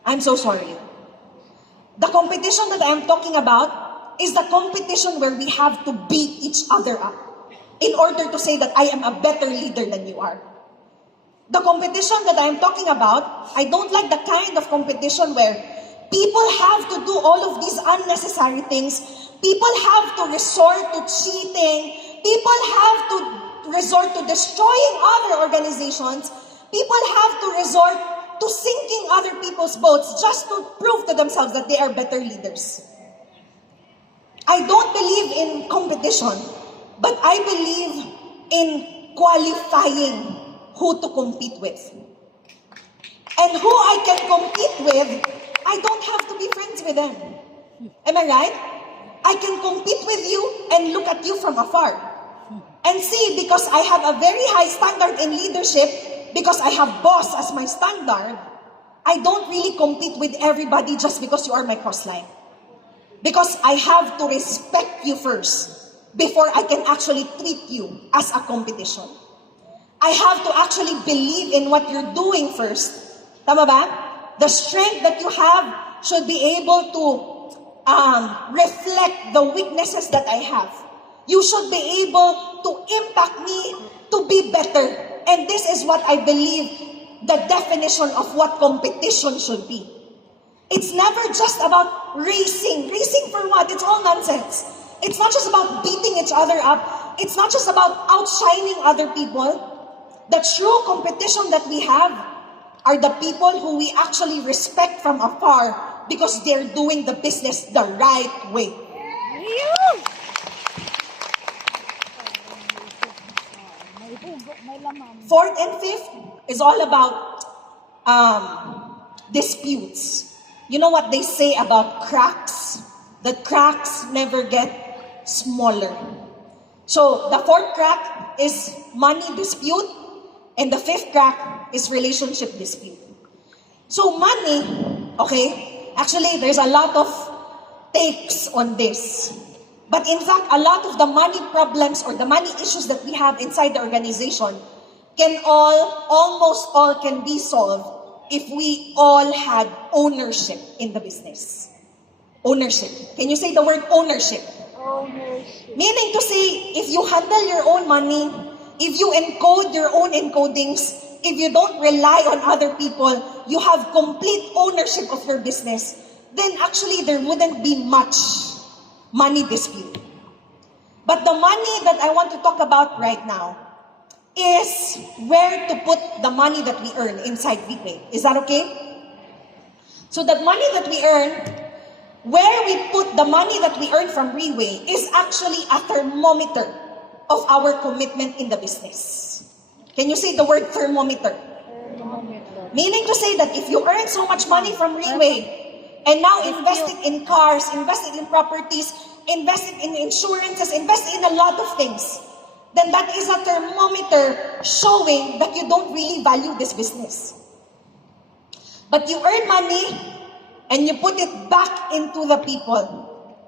I'm so sorry. The competition that I am talking about is the competition where we have to beat each other up in order to say that I am a better leader than you are. The competition that I am talking about, I don't like the kind of competition where people have to do all of these unnecessary things. People have to resort to cheating. People have to resort to destroying other organizations. People have to resort to sinking other people's boats just to prove to themselves that they are better leaders. I don't believe in competition, but I believe in qualifying who to compete with. And who I can compete with, I don't have to be friends with them. Am I right? I can compete with you and look at you from afar. And see, because I have a very high standard in leadership, because I have boss as my standard, I don't really compete with everybody just because you are my crossline. Because I have to respect you first before I can actually treat you as a competition. I have to actually believe in what you're doing first. Tama ba? The strength that you have should be able to reflect the weaknesses that I have. You should be able to impact me to be better. And this is what I believe the definition of what competition should be. It's never just about racing. Racing for what? It's all nonsense. It's not just about beating each other up. It's not just about outshining other people. The true competition that we have are the people who we actually respect from afar because they're doing the business the right way. Fourth and fifth is all about disputes. You know what they say about cracks? That cracks never get smaller. So the fourth crack is money dispute. And the fifth crack is relationship dispute. So money, okay, actually there's a lot of takes on this. But in fact, a lot of the money problems or the money issues that we have inside the organization almost all can be solved if we all had ownership in the business. Ownership. Can you say the word ownership? Ownership. Meaning to say, if you handle your own money, if you encode your own encodings, if you don't rely on other people, you have complete ownership of your business, then actually there wouldn't be much money dispute. But the money that I want to talk about right now is where to put the money that we earn inside VPay. Is that okay? So that money that we earn, where we put the money that we earn from Reway is actually a thermometer of our commitment in the business. Can you say the word thermometer? Meaning to say that if you earn so much money from Reway, and now invested in cars, invested in properties, invested in insurances, invested in a lot of things, then that is a thermometer showing that you don't really value this business. But you earn money and you put it back into the people.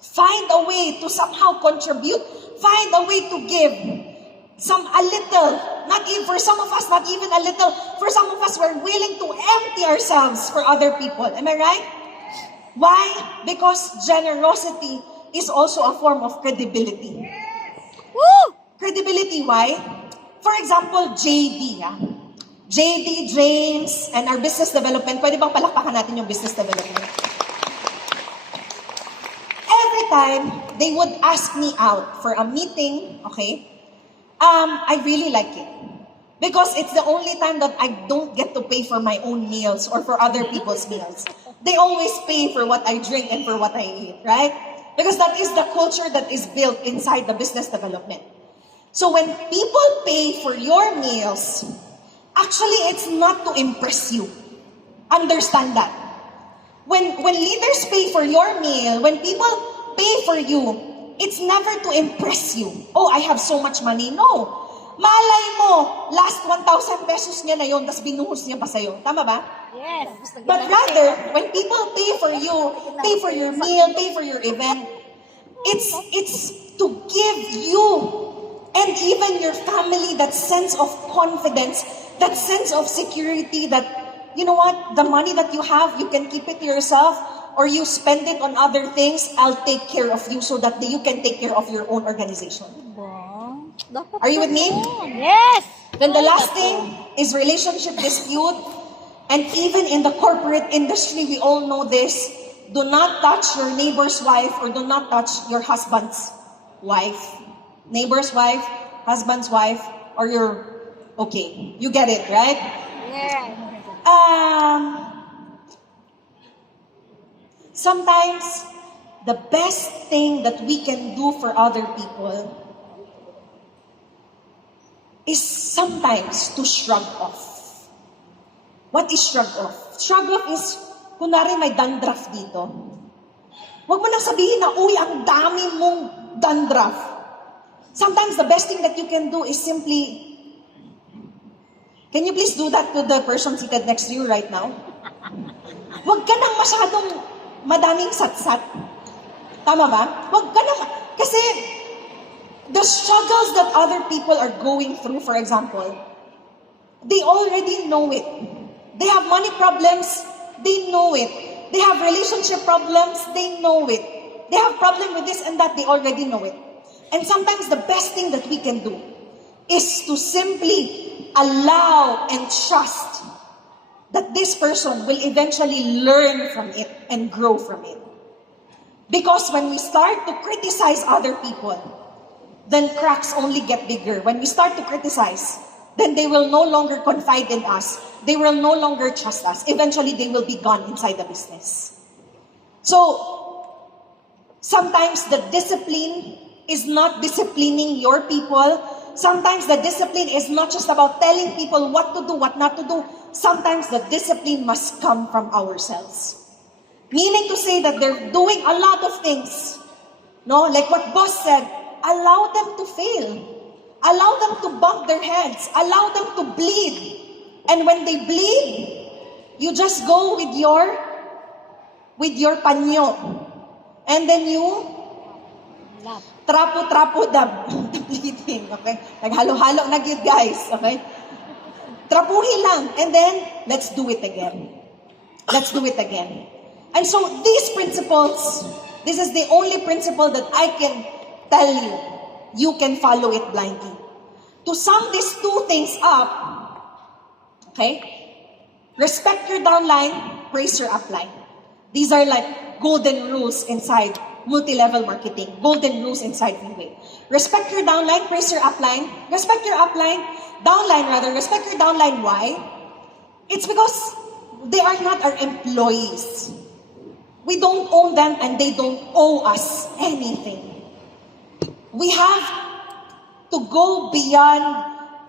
Find a way to somehow contribute. Find a way to give. A little. Not even, for some of us, not even a little. For some of us, we're willing to empty ourselves for other people. Am I right? Why? Because generosity is also a form of credibility. Woo! Credibility, why? For example, JD. JD, James, and our business development. Pwede bang palakpakan natin yung business development? Every time they would ask me out for a meeting, okay, I really like it. Because it's the only time that I don't get to pay for my own meals or for other people's meals. They always pay for what I drink and for what I eat, right? Because that is the culture that is built inside the business development. So when people pay for your meals, actually it's not to impress you. Understand that. When leaders pay for your meal, when people pay for you, it's never to impress you. Oh, I have so much money. No. Malay mo, last 1,000 pesos niya na yun, tas binuhos niya pa sa'yo. Tama ba? Yes. But rather, when people pay for you, pay for your meal, pay for your event, it's to give you and even your family that sense of confidence, that sense of security that, you know what, the money that you have, you can keep it to yourself or you spend it on other things, I'll take care of you so that you can take care of your own organization. Are you with me? Yes. Then the last thing is relationship dispute. And even in the corporate industry, we all know this. Do not touch your neighbor's wife or do not touch your husband's wife. Neighbor's wife, husband's wife, or your... Okay, you get it, right? Yes. Sometimes, the best thing that we can do for other people is sometimes to shrug off. What is shrug off? Shrug off is, kunwari may dandruff dito. Huwag mo nang sabihin na, uy, ang dami mong dandruff. Sometimes the best thing that you can do is simply, can you please do that to the person seated next to you right now? Huwag ka nang masyadong madaming satsat. Tama ba? Huwag ka nang, kasi, the struggles that other people are going through, for example, they already know it. They have money problems, they know it. They have relationship problems, they know it. They have problem with this and that, they already know it. And sometimes the best thing that we can do is to simply allow and trust that this person will eventually learn from it and grow from it. Because when we start to criticize other people, then cracks only get bigger. When we start to criticize, then they will no longer confide in us. They will no longer trust us. Eventually, they will be gone inside the business. So, sometimes the discipline is not disciplining your people. Sometimes the discipline is not just about telling people what to do, what not to do. Sometimes the discipline must come from ourselves. Meaning to say that they're doing a lot of things. No, like what boss said, allow them to fail. Allow them to bump their heads. Allow them to bleed. And when they bleed, you just go with your panyo. And then you Love. trapo-trapo the bleeding. Okay? Naghalo-halo na yun, guys. Okay? Trapuhin lang. And then, let's do it again. Let's do it again. And so, these principles, this is the only principle that I can tell you. You can follow it blindly. To sum these two things up, okay? Respect your downline, praise your upline. These are like golden rules inside multi-level marketing. Golden rules inside Freeway. Respect your downline, praise your upline. Respect your respect your downline. Why? It's because they are not our employees. We don't own them and they don't owe us anything. We have to go beyond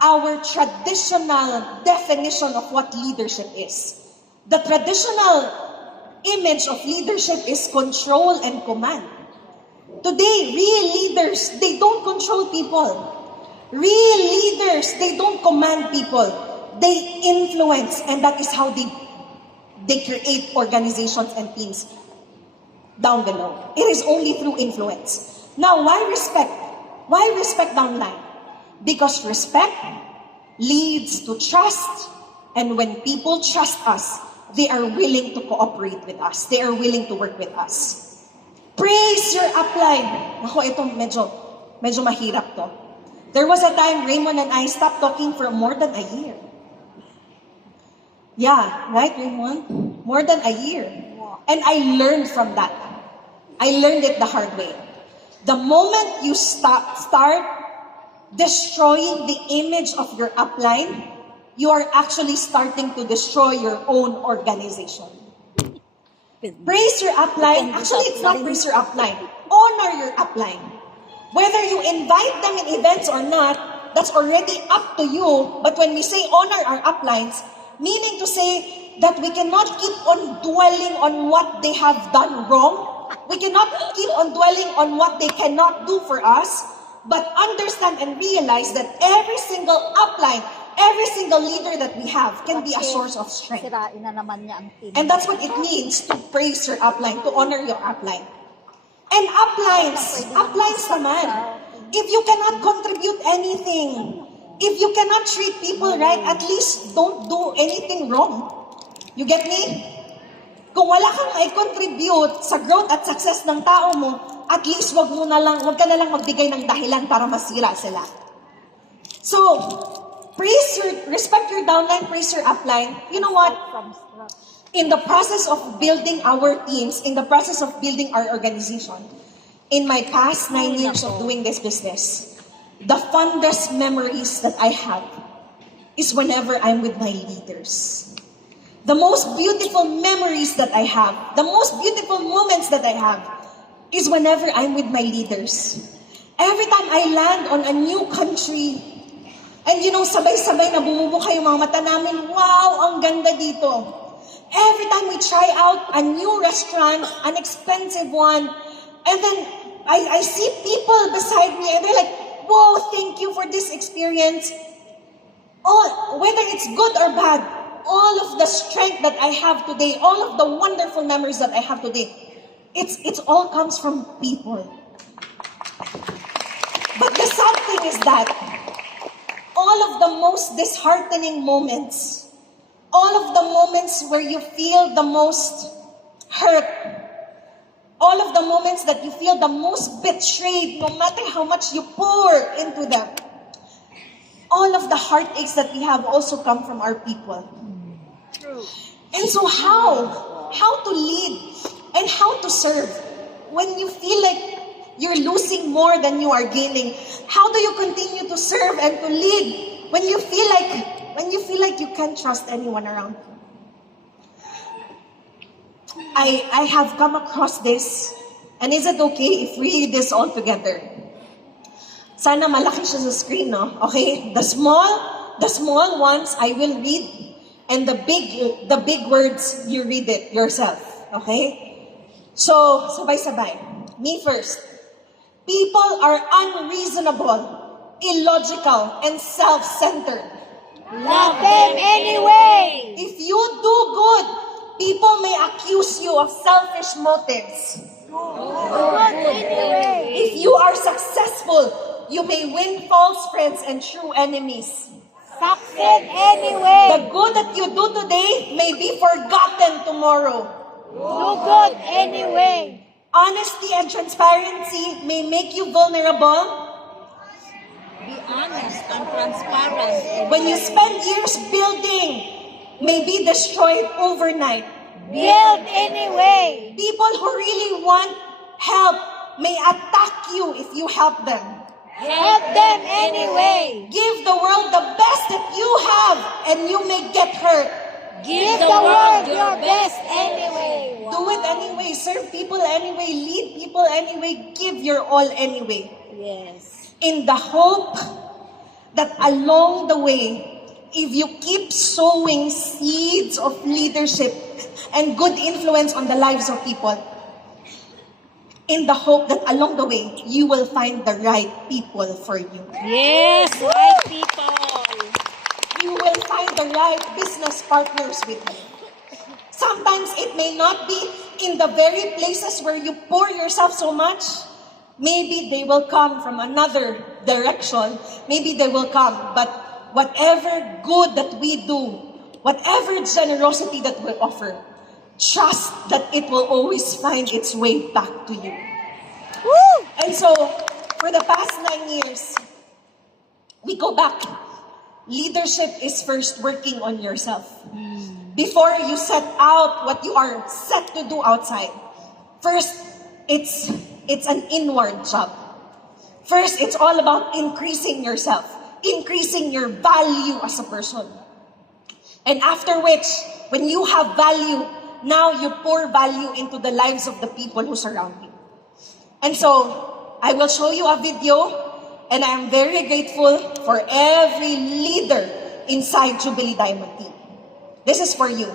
our traditional definition of what leadership is. The traditional image of leadership is control and command. Today, real leaders, they don't control people. Real leaders, they don't command people. They influence, and that is how they create organizations and teams down below. It is only through influence. Now, why respect? Why respect downline? Because respect leads to trust. And when people trust us, they are willing to cooperate with us. They are willing to work with us. Praise your upline. Ako, ito medyo mahirap to. There was a time Raymond and I stopped talking for more than a year. Yeah, right, Raymond? More than a year. And I learned from that. I learned it the hard way. The moment you start destroying the image of your upline, you are actually starting to destroy your own organization. Praise your upline. Actually, it's not praise your upline. Honor your upline. Whether you invite them in events or not, that's already up to you. But when we say honor our uplines, meaning to say that we cannot keep on dwelling on what they have done wrong. We cannot keep on dwelling on what they cannot do for us, but understand and realize that every single upline, every single leader that we have can be a source of strength. Sirain na naman niya ang team. And that's what it means to praise your upline, to honor your upline. And uplines naman. If you cannot contribute anything, if you cannot treat people right, at least don't do anything wrong. You get me? Kung wala kang i-contribute sa growth at success ng tao mo, at least wag ka na lang magbigay ng dahilan para masira sila. So, respect your downline, praise your upline. You know what? From scratch. In the process of building our teams, in the process of building our organization, in my past 9 years of doing this business, the fondest memories that I have is whenever I'm with my leaders. The most beautiful memories that I have, the most beautiful moments that I have, is whenever I'm with my leaders. Every time I land on a new country, and sabay-sabay na bumubuka yung mga mata namin, wow, ang ganda dito. Every time we try out a new restaurant, an expensive one, and then I see people beside me, and they're like, whoa, thank you for this experience. Whether it's good or bad, all of the strength that I have today, all of the wonderful memories that I have today, it's all comes from people. But the sad thing is that all of the most disheartening moments, all of the moments where you feel the most hurt, all of the moments that you feel the most betrayed, no matter how much you pour into them, all of the heartaches that we have also come from our people. True. And so how to lead and how to serve when you feel like you're losing more than you are gaining? How do you continue to serve and to lead when you feel like you can't trust anyone around you? I have come across this, and is it okay if we read this all together? Sana malaki siya sa screen, no? Okay? The small ones I will read. And the big words, you read it yourself. Okay? So, sabay-sabay. Me first. People are unreasonable illogical, and self-centered. Love them anyway. If you do good, people may accuse you of selfish motives. Good anyway. If you are successful, you may win false friends and true enemies. Succeed anyway. The good that you do today may be forgotten tomorrow. Do good anyway. Honesty and transparency may make you vulnerable. Be honest and transparent. When you spend years building, may be destroyed overnight. Build anyway. People who really want help may attack you if you help them. Help them anyway. Give the world the best that you have and you may get hurt. Give the world your best anyway. Do it anyway. Serve people anyway. Lead people anyway. Give your all anyway. Yes. In the hope that along the way, if you keep sowing seeds of leadership and good influence on the lives of people, in the hope that along the way, you will find the right people for you. Yes, right people. You will find the right business partners with you. Sometimes it may not be in the very places where you pour yourself so much. Maybe they will come from another direction. Maybe they will come. But whatever good that we do, whatever generosity that we offer, trust that it will always find its way back to you. Woo! And so, for the past 9 years, we go back. Leadership is first working on yourself. Before you set out what you are set to do outside, first, it's an inward job. First, it's all about increasing yourself, increasing your value as a person. And after which, when you have value, now you pour value into the lives of the people who surround you. And so, I will show you a video, and I am very grateful for every leader inside Jubilee Diamond Team. This is for you.